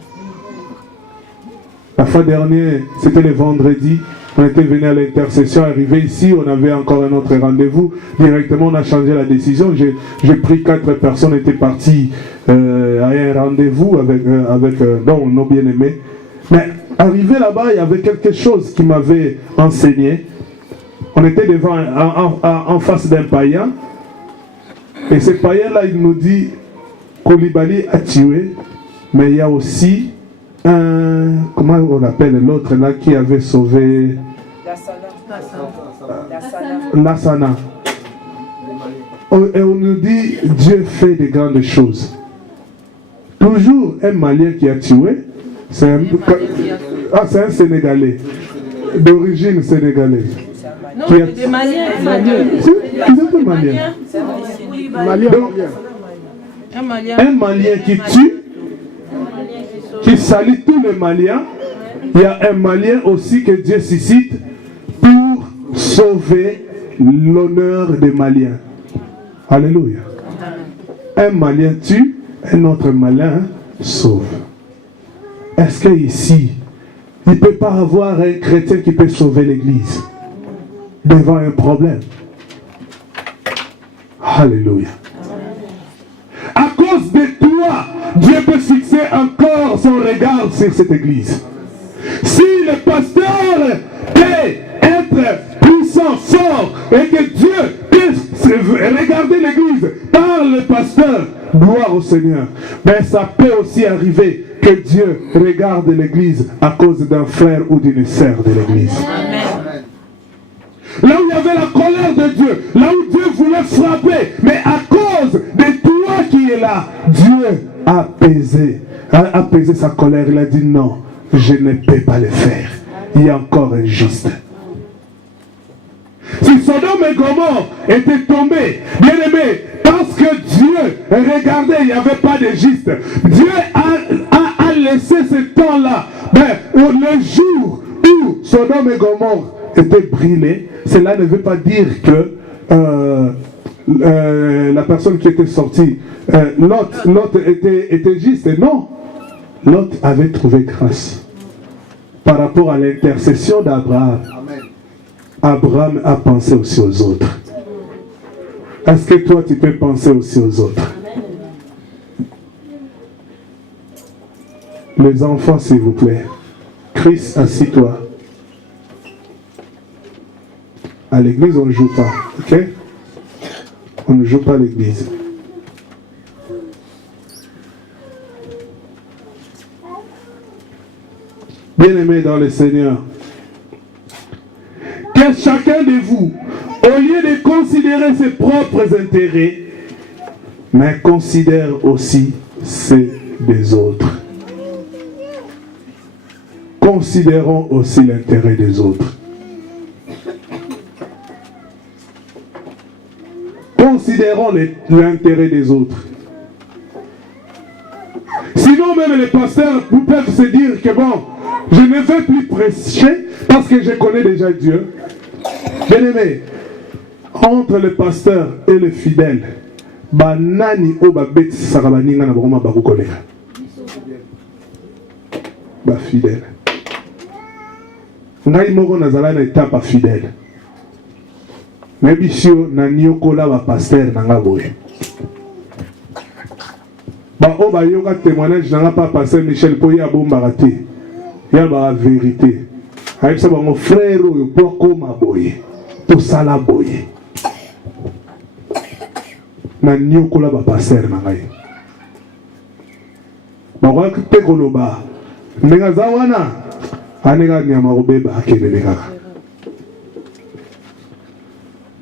La fois dernière, c'était le vendredi. On était venu à l'intercession, arrivé ici, on avait encore un autre rendez-vous. Directement, on a changé la décision. J'ai pris 4 personnes, on était partis à un rendez-vous avec nos bien-aimés. Mais arrivé là-bas, il y avait quelque chose qui m'avait enseigné. On était devant, en face d'un païen. Et ce païen-là, il nous dit, Koulibaly a tué, mais il y a aussi comment on appelle l'autre là qui avait sauvé Lassana. Et on nous dit Dieu fait de grandes choses. Toujours un Malien qui a tué, c'est un Sénégalais, d'origine sénégalaise. Non, c'est des Maliens. Un Malien qui tue, qui salit tous les Maliens. Il y a un Malien aussi que Dieu suscite pour sauver l'honneur des Maliens. Alléluia. Un Malien tue, un autre Malien sauve. Est-ce qu'ici, il ne peut pas avoir un chrétien qui peut sauver l'Église devant un problème? Alléluia. À cause de toi, Dieu peut fixer encore son regard sur cette église. Si le pasteur peut être puissant, fort, et que Dieu puisse regarder l'église par le pasteur, gloire au Seigneur. Mais ça peut aussi arriver que Dieu regarde l'église à cause d'un frère ou d'une sœur de l'église. Amen. Là où il y avait la colère de Dieu, là où Dieu voulait frapper, mais à cause de toi qui es là, Dieu a apaisé sa colère. Il a dit non, je ne peux pas le faire. Il y a encore un juste. Si Sodome et Gomorrhe étaient tombés, bien aimé, parce que Dieu regardait, il n'y avait pas de juste. Dieu a laissé ce temps-là. Mais le jour où Sodome et Gomorrhe étaient brûlés, cela ne veut pas dire que la personne qui était sortie, Lot était juste. Non, Lot avait trouvé grâce par rapport à l'intercession d'Abraham. Abraham a pensé aussi aux autres. Est-ce que toi tu peux penser aussi aux autres? Les enfants, s'il vous plaît. Chris, assis-toi. À l'église, on ne joue pas. Ok? On ne joue pas à l'église. Bien-aimés dans le Seigneur, que chacun de vous, au lieu de considérer ses propres intérêts, mais considère aussi ceux des autres. Considérons aussi l'intérêt des autres. Considérons l'intérêt des autres. Sinon, même les pasteurs peuvent se dire que bon, je ne vais plus prêcher parce que je connais déjà Dieu. Bien-aimé, entre le pasteur et le fidèle, banani o babet sarabaninga na boma bakukoleka. Ba fidèle. Ngai moko nazala na étape fidèle. Mais bisio na niokola ba pasteur nanga boye. Ba o ba yoka témoignage nanga pa pasteur Michel Poya bombaka te. Ya ba vérité. Aïe ça ba mon frère oyo poko maboye. To sala boye. Na niokola ba pasteur nanga. Ba wa te koloba. Ndenga za wana anega nyama robeba akelele kaka.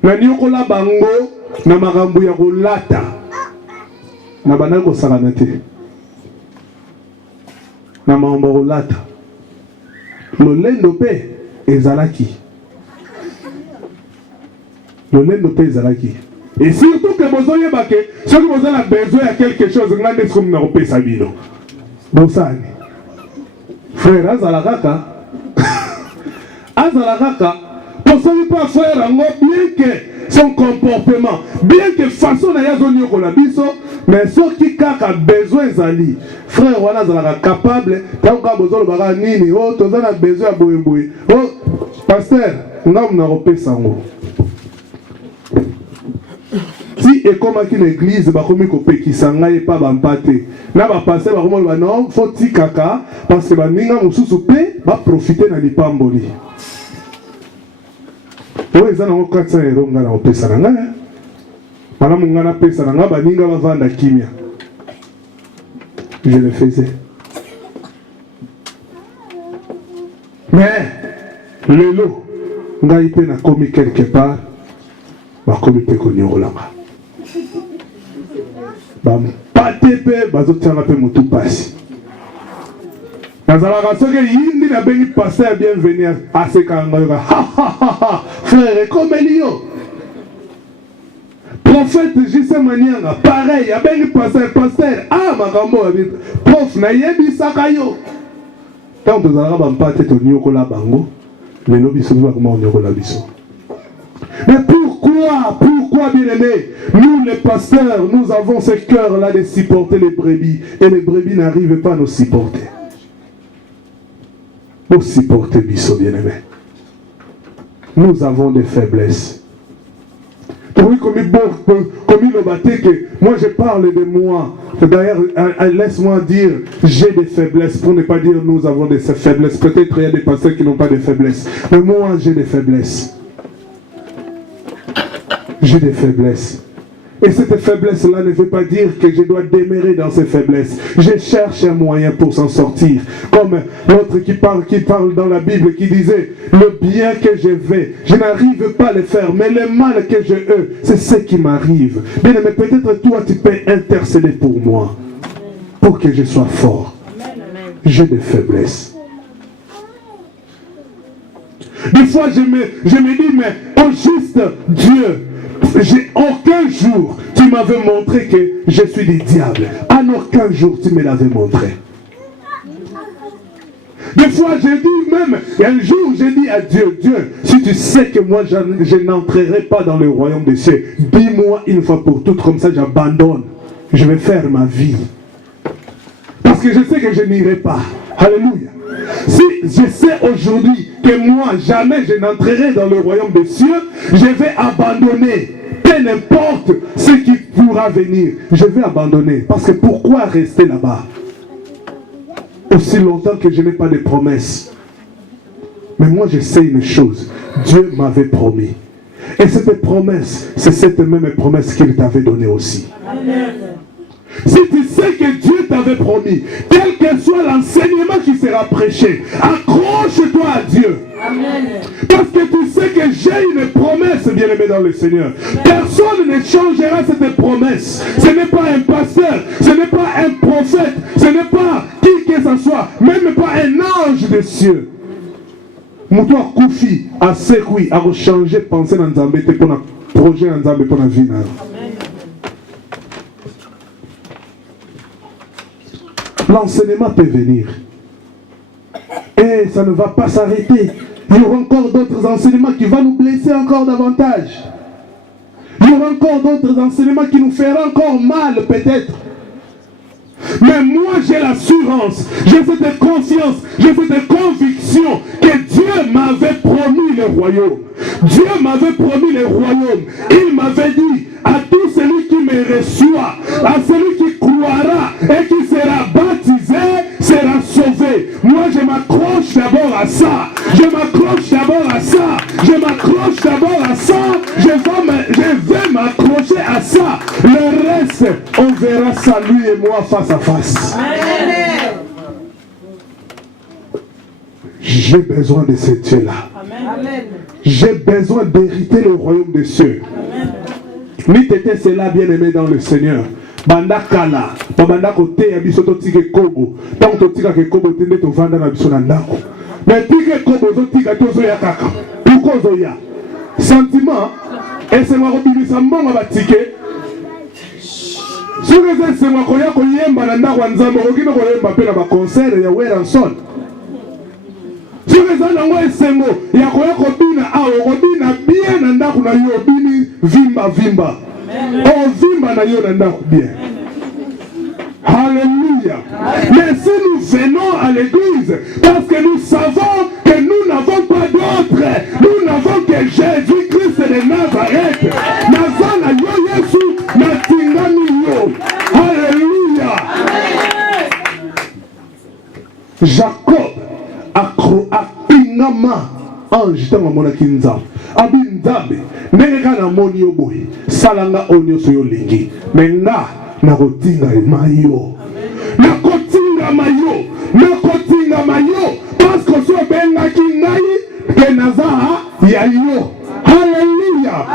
Na niokola bango na makambo ya kolata na bana kosala te na makambo kolata lolendo pe ezalaki et surtout que besoin yebake soki besoin na besoin ya quelque chose ngande soki na kopesa bino bosani frère azala kaka posani pas frère yango bien que son comportement bien que façon na yazo nyokola biso mais soki kaka besoin ezali frère wana azalaka capable tant ka bozolo baka nini oh toza na besoin ya boyeboye oh pasteur ngamu na kopesa ngo si ekomaki na église bakomi kopekisa ngai pa bampate na bapasteur bakomi ba non faut tikaka parce que baninga mosusu pe ba profiter na lipamboli oyo eza nango 400 euro nga na kopesa na ngai malamu nga napesa na nga baninga bavanda kimia je le faisais mais lelo ngai pe nakomi quelque part bakomi pe koniolanga bampate pe bazotianga pe motu pasi nazalaka soki yindi nabengi pasteur bienvenu asekanga yoka frère ekomeli yo prophète Jise Manianga pareil abengi pasteur makambo prof nayebisaka yo tant tozalaka bampate toniokola bango lelo biso bakoma oniokola biso. Mais pourquoi bien aimé, nous les pasteurs, nous avons ce cœur-là de supporter les brebis et les brebis n'arrivent pas à nous supporter. Pour supporter biso bien aimé, nous avons des faiblesses. Oui, comme il le battait que moi je parle de moi. D'ailleurs, laisse-moi dire, j'ai des faiblesses, pour ne pas dire nous avons des faiblesses. Peut-être il y a des pasteurs qui n'ont pas de faiblesses, mais moi j'ai des faiblesses. J'ai des faiblesses. Et cette faiblesse-là ne veut pas dire que je dois demeurer dans ces faiblesses. Je cherche un moyen pour s'en sortir. Comme l'autre qui parle dans la Bible, qui disait, le bien que je vais, je n'arrive pas à le faire, mais le mal que je veux, c'est ce qui m'arrive. Bien, mais peut-être toi, tu peux intercéder pour moi, pour que je sois fort. J'ai des faiblesses. Des fois, je me dis, mais au juste Dieu, aucun jour tu m'avais montré que je suis du diable. En aucun jour tu me l'avais montré. Des fois j'ai dit même, un jour j'ai dit à Dieu, Dieu, si tu sais que moi je n'entrerai pas dans le royaume des cieux, dis-moi une fois pour toutes, comme ça j'abandonne. Je vais faire ma vie. Parce que je sais que je n'irai pas. Alléluia. Si je sais aujourd'hui que moi jamais je n'entrerai dans le royaume des cieux, je vais abandonner. Peu n'importe ce qui pourra venir, je vais abandonner. Parce que pourquoi rester là-bas aussi longtemps que je n'ai pas de promesses? Mais moi je sais une chose, Dieu m'avait promis. Et cette promesse, c'est cette même promesse qu'il t'avait donnée aussi. Amen. Si tu sais que Dieu t'avait promis, quel que soit l'enseignement qui sera prêché, accroche-toi à Dieu. Amen. Parce que tu sais que j'ai une promesse, bien-aimé dans le Seigneur. Personne ne changera cette promesse. Ce n'est pas un pasteur, ce n'est pas un prophète, ce n'est pas qui que ce soit, même pas un ange des cieux. Moutoua Koufi a sécoui, a changé, penser dans Nzambé pour un projet dans Nzambé pour la vie. L'enseignement peut venir. Et ça ne va pas s'arrêter. Il y aura encore d'autres enseignements qui vont nous blesser encore davantage. Il y aura encore d'autres enseignements qui nous feront encore mal peut-être. Mais moi j'ai l'assurance, j'ai cette confiance, j'ai cette conviction que Dieu m'avait promis le royaume. Dieu m'avait promis le royaume. Il m'avait dit à tout celui qui me reçoit, à celui qui croira et qui sera baptisé, sera sauvé. Moi je m'accroche d'abord à ça. Je m'accroche d'abord à ça. Je m'accroche d'abord à ça. Je vais m'accrocher à ça. Le reste, on verra ça lui et moi face à face. Amen. J'ai besoin de ce Dieu-là. J'ai besoin d'hériter le royaume des cieux. Ni t'étais cela bien aimé dans le Seigneur. Bandakala, babanda kote abiso to tike kobo. Tant to tika ke kobo tende to vanda na biso na ndako. Mais tike kobo zo tika to zo ya kaka. Pourquoi zo ya? Sentiment, et c'est moi robinisa mbonga batike. Si vous êtes c'est moi koya koyemba na ndako nzambo kokino koyemba pe na ba concert ya Weranson. Si vous êtes dans le Sengo, il y a quoi qu'on a obina bien na ndako na yo obini vimba. Oh vimba na yo na ndako bien. Alléluia. Alléluia. Mais si nous venons à l'église, parce que nous savons que nous n'avons pas d'autre, nous n'avons que Jésus-Christ de Nazareth. Nazana yo Yesu, natingani yo. Alléluia. Jacob a pingama ange tanga mona kinza. Abinzabe nega na moni yo boy. Salanga onyo so yo lingi. Menga na kotinga mayo. Na kotinga mayo. Parce que so benga kingai ke naza ya yo. Alléluia.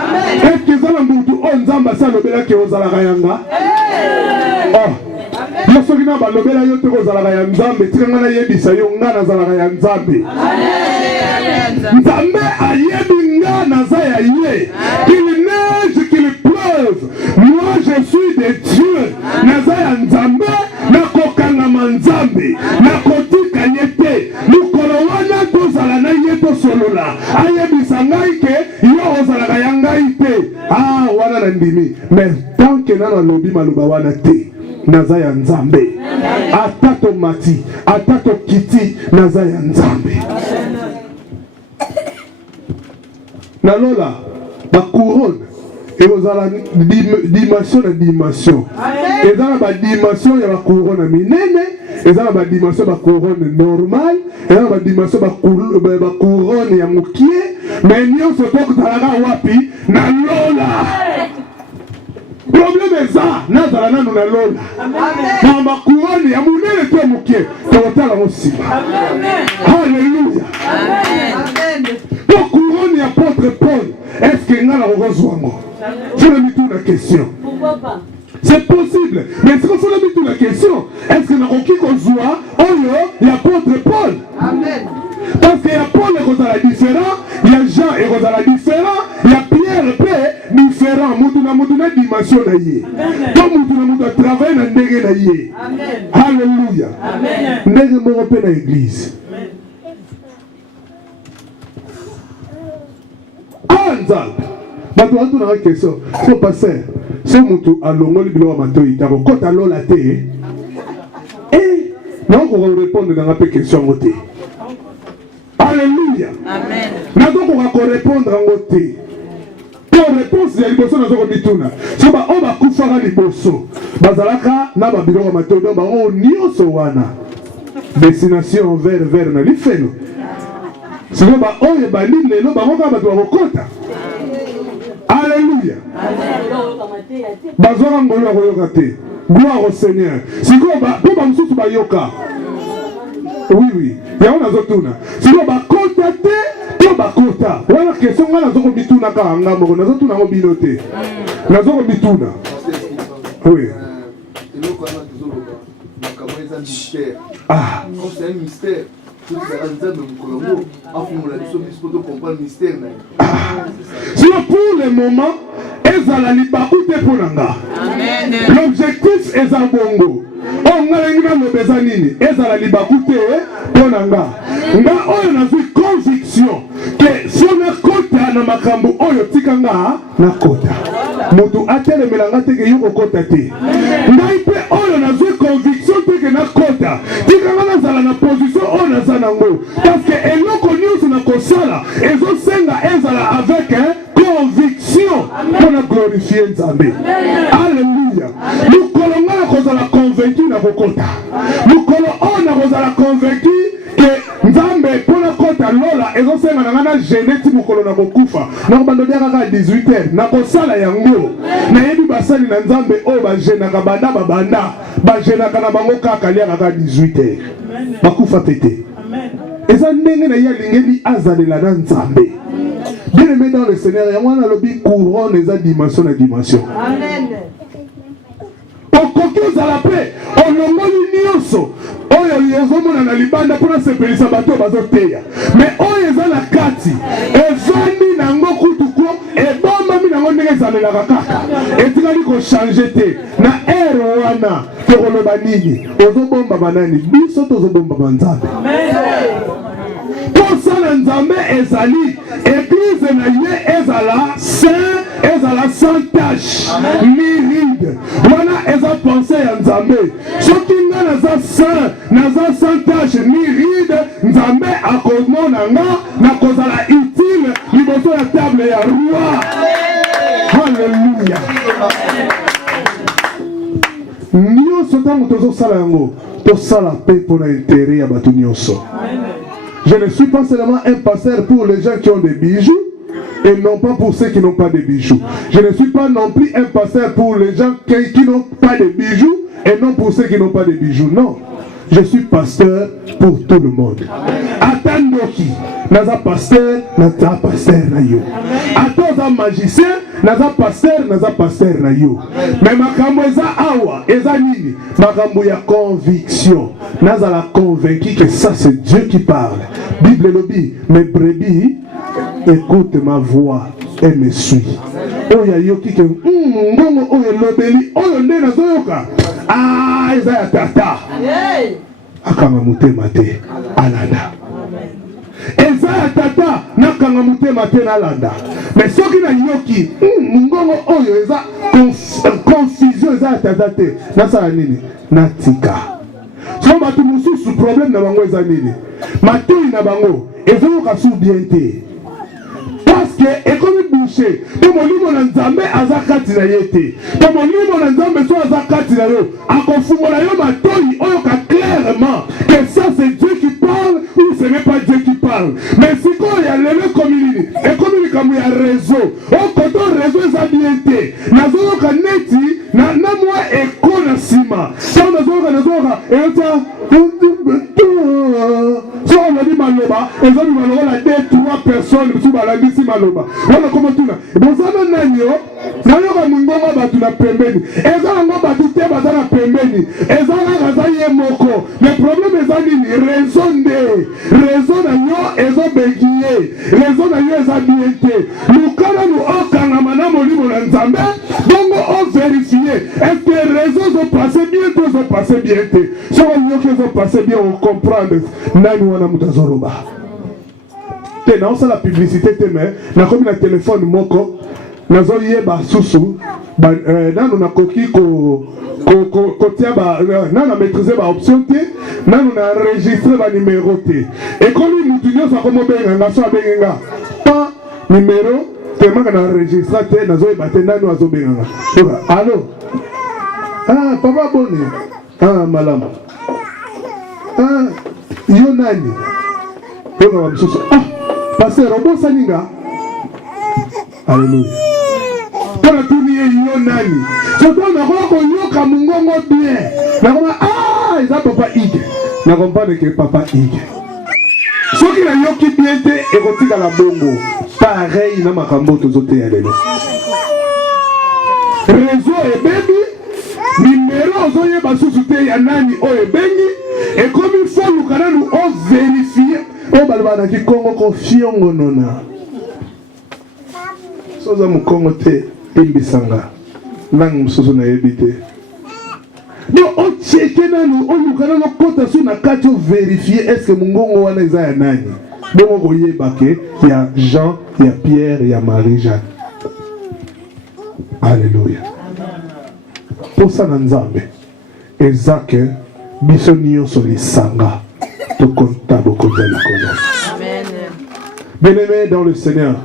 Est-ce que ça mbutu onzamba sa lobela ke ozala kayanga? Oh. Yosokina balobela yo te kozala ya nzambe tikanga na yebisa yo ngana zala ya nzambe. Nzambe ayebi ngana za ya ye. Qu'il neige, qu'il pleuve. Moi je suis de Dieu. Naza ya nzambe na kokanga manzambe. Na kotika yete. Mukolo wana tozala na yeto solola. Ayebisa ngai ke yo ozala ya ngai te. Ah wana na ndimi. Mais tant que nana lobi maluba wana te. Nazaya nzambe. Atato mati, atato kiti, nazaya nzambe. Nalola, ba couronne, et vous avez dimension na dimension. Et dans la dimension, il y a la couronne minene, et dans la dimension, la couronne normale, et dans la dimension, la couronne ya mukie, mais nous sommes dans wapi, nalola. Problème est ça, nazala nanu na lola. Mama couronne ya munene to mukie, totala aussi. Alléluia. Amen. Pour couronne ya apôtre Paul, est-ce que ngala rozwango? Je me mets tout la question. Pourquoi pas? C'est possible, mais est-ce qu'on se met tout la question? Est-ce que na oki kozwa oyo l'apôtre Paul? Amen. Parce qu'il y a Paul et la différent, il y a Jean et la différent, il y a Pierre et différent. Moutuna dimension na yé. Donc moutuna travail na ndenge na yé. Alléluia. Ndenge mo pe na église. Anza. Bato atu na question. So passer. So mutu alongoli bilo matoi ta ko kota lola te. Eh, non ko répondre dans la question moté. Alléluia. Amen. Nous devons répondre en côté. Pour réponse, il y a une personne qui a dit tout. Si on va faire des bosso, bazalaka na babilo wa matodo ba on nyoso wana. Destination vers na lifeno. Si on va oye ba ni lelo ba ngoka ba to kota. Alléluia. Bazora ngolo ko yokate. Gloire au Seigneur. Si on va pour ba msusu ba yoka. Oui. Il y a un azotuna. Si on va contacter, on va contacter. Voilà la question. On a zoko bituna ka angamo. On a zotuna mo binote. On a zoko bituna. Oui. Ah. C'est un mystère. Sinon pour le moment, ezala libakoute pour nanga. L'objectif est à bongo. On a une bezanini. Ezala libakoute pour nanga. Nga oyo na vu conviction que si on a kota na makambo oyo tikanga na kota. Moto atele melanga teke yoko kota te. Nga ipe oyo na vu conviction teke na kota. Tikanga na zala na position oyo na zala ngo. Parce que eloko news na kosala ezo senga ezala avec conviction pour na glorifier Nzambe. Alléluia. Nous kolonga kozala convaincu na kokota. Nous kolonga kozala convaincu que Nzambe pour la kota lola ezo senga na ngana geneti mukolo na kokufa. Na bando dia kaka 18h na kosala yango. Na yebi basali na Nzambe o ba jena ka banda babanda. Ba jena kana bango kaka lia kaka 18h. Bakufa tete. Eza ndenge na ya lingeli azalela na Nzambe. Bien aimé dans le Seigneur, et moi, lobby couronne les dimension na dimension. Amen. Okoki za la paix, olongoli nyonso. Oyo yezomona na libanda pona sepelisa bato bazoteya. Mais oyo eza na kati, evandi nango kutuko, ebomba mi nango ndenge ezalelaka kaka. Etikali ko changer te. Na ero wana, tokoloba nini? Ozobomba banani, biso tozobomba banzambe. Amen. Pour ça, Nzambe ezali, église na ye ezala saint, ezala sans tache, ni ride. Wana eza pensée ya Nzambe. Soki nga naza saint, naza sans tâche ni ride, nzambe akomona nga na kozala utile liboso ya table ya roi. Alléluia. Nyonso tango tozosala yango tosala mpe mpona intérêt ya bato nyonso. Je ne suis pas seulement un pasteur pour les gens qui ont des bijoux et non pas pour ceux qui n'ont pas de bijoux. Je ne suis pas non plus un pasteur pour les gens qui n'ont pas de bijoux et non pour ceux qui n'ont pas de bijoux. Non. Je suis pasteur pour tout le monde. Attendoki, naza pasteur na yo. Atoza magicien, naza pasteur na yo. Mais makambo eza awa, eza nini? Makambo ya conviction. Naza la convaincu que ça c'est Dieu qui parle. Bible lobi, mes brebis écoute ma voix et me suit. Oya yoki ke ngongo oyo lobeli oyo nde nazoyoka. Ah, eza ya tata. Akanga mutema te alanda. Eza ya tata nakanga mutema te alanda. Mais soki na yoki ngongo oyo eza confusion eza ya tata te. Nasala nini? Natika. So batu mususu problème na bango eza nini? Matoi na bango ezoyoka su bien te. Parce que ekomi bouché, to molimo na nzambe aza kati na yete. To molimo na nzambe so aza kati na yo, akofungola yo matoi oyoka clairement que ça c'est Dieu qui parle ou ce n'est pas Dieu qui parle. Mais si quand il y a le community, ekomi comme il y a réseau, au côté réseau eza bien te. Nazoyoka neti na moi ekona sima. So nazoyoka eta so on a dit maloba, et on a dit 3 personnes qui sont balandi maloba. Voilà comment tu l'as. Bon, ça n'a nanyo, nanyo mungonga batu na pembeni. Eza ngo batu te bazana pembeni. Eza nga gazaye moko. Le problème eza nini? Raison na yo ezo begiye. Raison na yo eza biente. Lukana nu okanga mana molimo na nzambe. Bongo on vérifier. Est-ce que raison ont passé bien, tous ont passé bien. Si on veut qu'ils ont passé bien, on comprend. Nani wana mutazoroba. Te na osa la publicité te mais na komi na téléphone moko nazo yeba susu ba nanu na koki ko tia ba nanu na maîtriser ba option te nanu na enregistrer ba numéro te et komi mutu nyonso akomo benga ngaso abenga pa numéro te maka na enregistrer te nazo yeba te nanu azo benga allo ah papa boni ah malamu ah yo nani pona wa msusu ah passer robo saninga alléluia pona tuni yo nani so pona ko yoka mungongo bien na koma ah eza papa ige na comprendre que papa ige soki na yoki bien te ekotika la bongo pareil na makambo tozote ya lelo réseau ebebi numéro ozoyeba susu te ya nani oyo ebengi ekomi foluka nanu o vérifier o balabana ki kongo ko fiongo nona soza mukongo te imbisanga nang mususu na yebi te no o cheke nanu o luka nanu kota su na kati o vérifier est-ce que mungongo wana eza ya nani bongo koyeba ke ya Jean ya Pierre ya Marie-Jeanne. Alléluia. Pour ça na nzambe eza ke biso nyonso lisanga to konta bokonza likolo. Amen. Bien-aimé dans le Seigneur,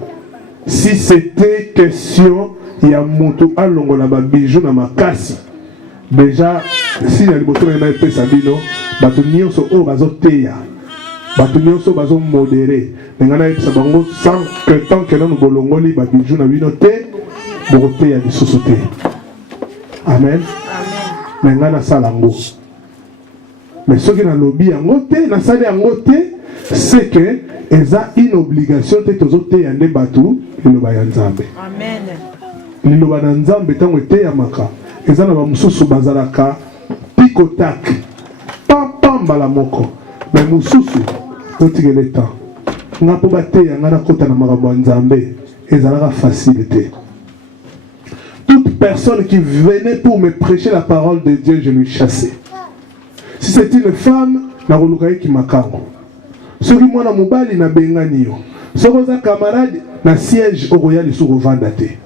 si c'était question ya moto alongola ba bijou na makasi déjà si na liboso na epesa bino bato nyonso oyo bazoteya bato nyonso bazo modéré ngana epesa bango sans que tant que nanu bolongoli ba bijou na bino te bokoteya lisusu te. Amen. Mais ngana salango. Mais ce qui est dans le lobby, c'est que il a une obligation de te yande batu le bayanzambe. Amen. Le bayanzambe tant que te yamaka. Ils ont la mususu bazalaka pikotak. Pam bala moko. Mais mususu otige le temps. Nga po bate yangana kota na makambo nzambe. Ezalaka facilité. Toute personne qui venait pour me prêcher la parole de Dieu, je lui chassais. Si c'est une femme, na rolukai ki makango. Soki mwana mobali na bengani yo. Soko za camarade na siège okoya lisu kovanda te.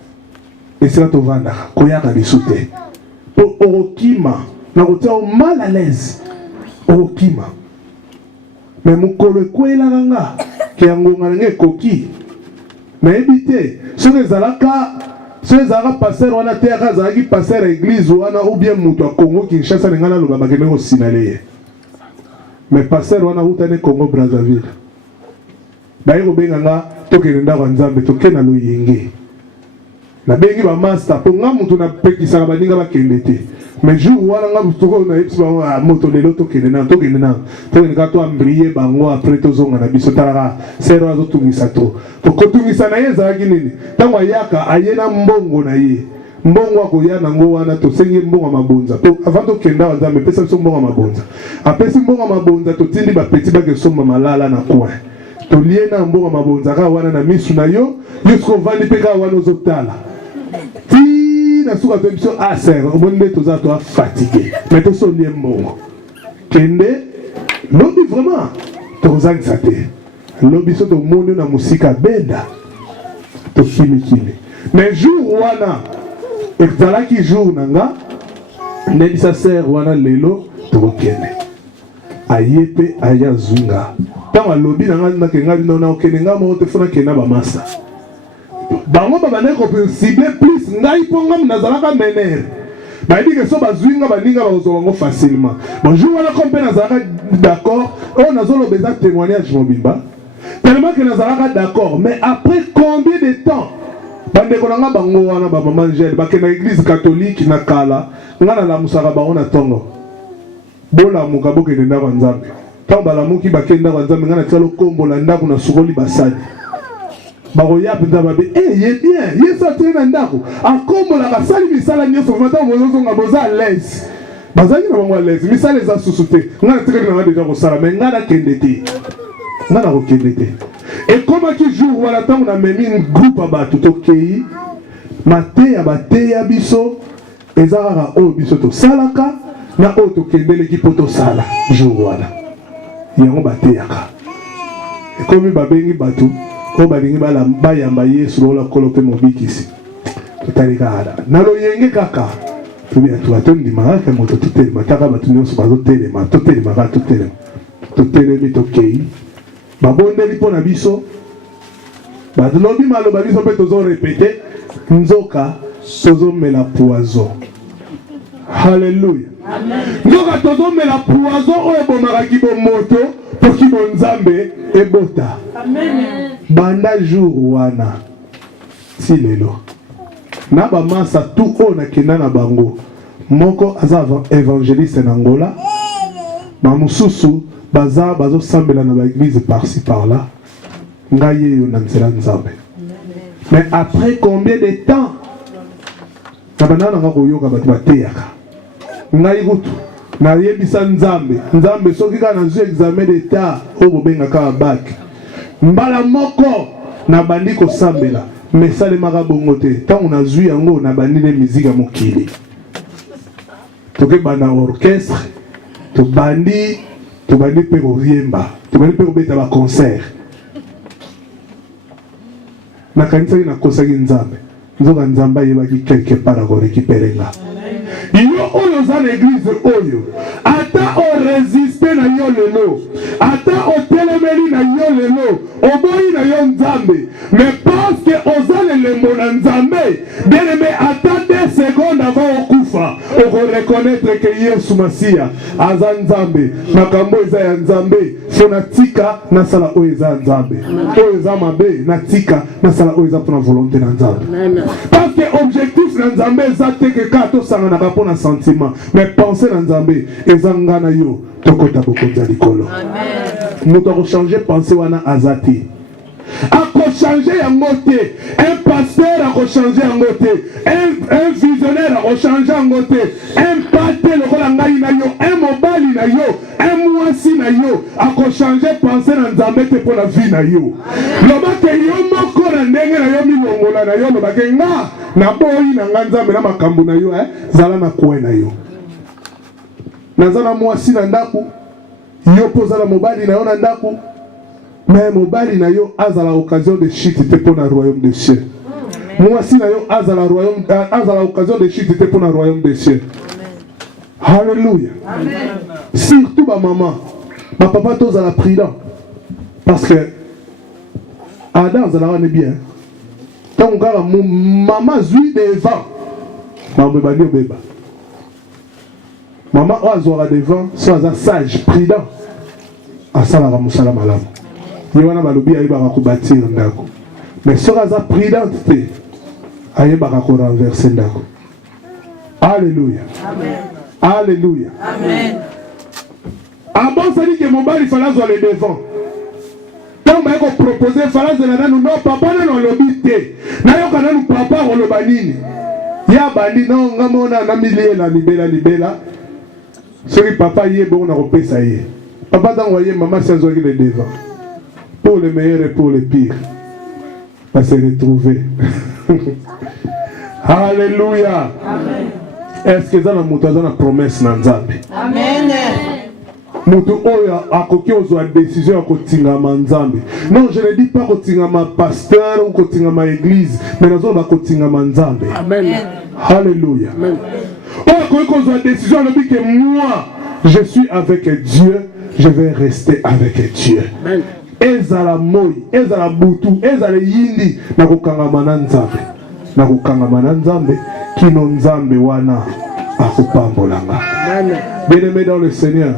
Esika to vanda koyaka lisu te. Po orokima na kotia mal à l'aise. okima. Mais mukolo kwela nga ke yangonga nge koki. Mais évitez, ce que zalaka passer wana te aka zalaki passer à église wana ou bien mutu a Congo Kinshasa ngana lo babakene ko sinale. Mais passer wana utane Congo Brazzaville. Ba yego benga nga tokende ndako nzambe tokena lo yenge. Na bengi ba master po nga mutu na pekisa ba ninga ba kende te. Mais jour wana nga butoko na yipsi ba moto lelo tokende na tokende ka to ambrier bango après tozonga na biso taraka sero azo tungisa to tungisa na ye zalaki nini tango ayaka ayena mbongo na ye mbongo akoya nango wana tosengi mbongo mabonza to avant tokenda nzambe pesa biso mbongo mabonza apesi mbongo mabonza totindi ba petit bage somba malala na coin to liena mbongo mabonza ka wana na misu na yo yusko vandi peka wana ozotala na suka to biso aser bonde toza to fatigué mais to so lie mbongo kende lobi vraiment tozang sate lobi so to monde na musika benda to kimi mais jour wana ezalaki jour nanga ndebisa ser wana lelo to kende ayepe aya zunga tama lobi nanga na kenga bino na okende nga mo te fona kena ba masa bango babane ko cible plus ngai ponga nazalaka mener ba dit que so bazwinga baninga bazobango facilement bonjour wala kompe nazalaka d'accord on nazolo beza témoignage mobimba tellement que nazalaka d'accord mais après combien de temps bande ko nanga bango wana ba maman Angèle ba ke na église catholique na kala ngana la musaka bango na tongo bola muka bokende ndako nzambe tant balamuki bakenda nzambe ngana tsalo kombo la ndako na sukoli basadi baroya penda babe ye bien ye sorti na ndako akombola kasali misala nyoso mata mozozo nga boza à l'aise bazaki na bango à l'aise misala eza susute ngana tikali na déjà ko sala mais ngana kendete ngana ko kendete et comme qui jour wala tango na memi groupe abatu tokei mateya bateya biso ezara o biso to salaka na o to kendele ki poto sala jour wala yango bateyaka et comme babengi batu ko balingi bayamba Yesu lola kolope mobikisi totalika ala nalo yenge kaka tubi atuatondi maraka moto tutelema taka batu nyonso bazotelema totelema ka totelemi tokei babondeli mpo na biso balobi maloba biso mpe tozo répété nzoka tozomela poison. Hallelujah. Nzoka tozomela poison oyo bomakaki bomoto poki bonzambe ebota. Amen. Banda jour wana si lelo na ba masa tout on akenda na bango moko aza évangéliste na Angola ba mususu bazo sambela na ba église par-ci par-là ngaye yo na nzela nzambe. Mais après combien de temps na banana ngako yoka batu bateyaka ngai gutu na yebisa nzambe soki kana na examen d'état o bobenga ka bac mbala moko na bandi ko sambela mesale maka bongo te tango na zui yango na bandi ne mizika mokili toke bana orchestre to bandi pe ko riemba to bandi pe ko beta ba concert na kanisa na kosaki nzambe nzoka nzamba yebaki quelque part ko récupérer nga yo oyo za l'église oyo ata o résister na yo lelo ata o telemeli na yo lelo oboyi na yo nzambe mais parce que oza lembo na nzambe bien aimé ata 2 secondes avant okufa oko reconnaître que Yesu Masia aza nzambe makambo eza ya nzambe fona tika na sala oyo eza nzambe oyo eza mabe na tika na sala oyo eza pour la volonté na nzambe parce que objectif na nzambe eza te que kato sanga na pour un sentiment mais penser dans Nzambe ezanga na yo tokota bokonza likolo amen moto ko changer penser wana azati ako changer yango te un pasteur ako changer yango te un visionnaire ako changer yango te un pate lokola ngai na yo un mobali na yo un mwasi na yo ako changer penser na Nzambe te pour la vie na yo lobake yo moko na ndenge na yo milongola na yo lobake nga na boyi na nganzambe na makambo na yo zala na koe na yo nazana mwasi na ndaku yo pozala mobali na yo na ndaku mais mobali na yo azala occasion de chute te pour na royaume des cieux mwasi na yo azala occasion de chute te pour na royaume des cieux Alléluia. Surtout ma maman. Ma papa tous à la prudent. Parce que Adam, ça n'a bien. Quand on regarde maman zui devant. Maman bébé bébé. Maman oazora devant, soit sage, prudent. Asala la musala malam. Yewana balobi ayi baka ko bâtir ndako. Mais soit prudente te. Ayi baka ko renverser ndako. Alléluia. Amen. Alléluia. Amen. Avant ça dit que mon bar il fallait aller devant. Quand on m'a proposé il fallait aller non papa non lobby té. Na yo kana nous papa on le banini. Ya bani non ngamona na milier la libela. Celui papa y est bon on a repé ça y est. Papa d'envoyer maman c'est zoé le devant. Pour le meilleur et pour le pire. Va se retrouver. Alléluia. Amen. Est-ce que ça na mutu azana promesse na Nzambe? Amen. Mutu oya akoki ozwa décision akotinga Nzambe. Non, je ne dis pas kotinga ma pasteur ou kotinga ma église, mais nazo ba kotinga Nzambe. Amen. Alléluia. Amen. Oya koki ozwa décision lobi que moi je suis avec Dieu, je vais rester avec Dieu. Amen. Ezala moi, ezala butu, ezala yindi na kokanga na Nzambe. Na kokanga na Nzambe. Kino Nzambe wana akupambolanga. Bien-aimé dans le Seigneur,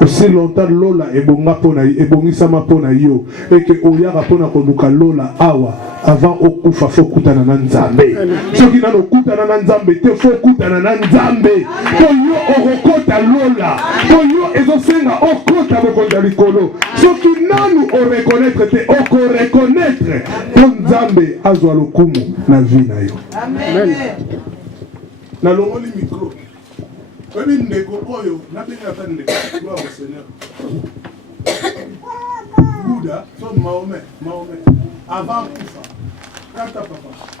aussi longtemps lola ebonga pona ebongisama pona yo et que oyaka pona konduka lola awa avant okufa fo kutana na Nzambe. Soki na okutana na Nzambe te fo kutana na Nzambe. Po yo okokota lola. Po yo ezosenga okota bokonda likolo. Soki nanu o reconnaître te oko reconnaître po Nzambe azwa lokumu na vie na yo. Amen. Na longoli micro. Comme une ndeko oyo, na benga ta ndeko, gloire au Seigneur. Bouddha, son Mahomet, avant kufa. Kata papa.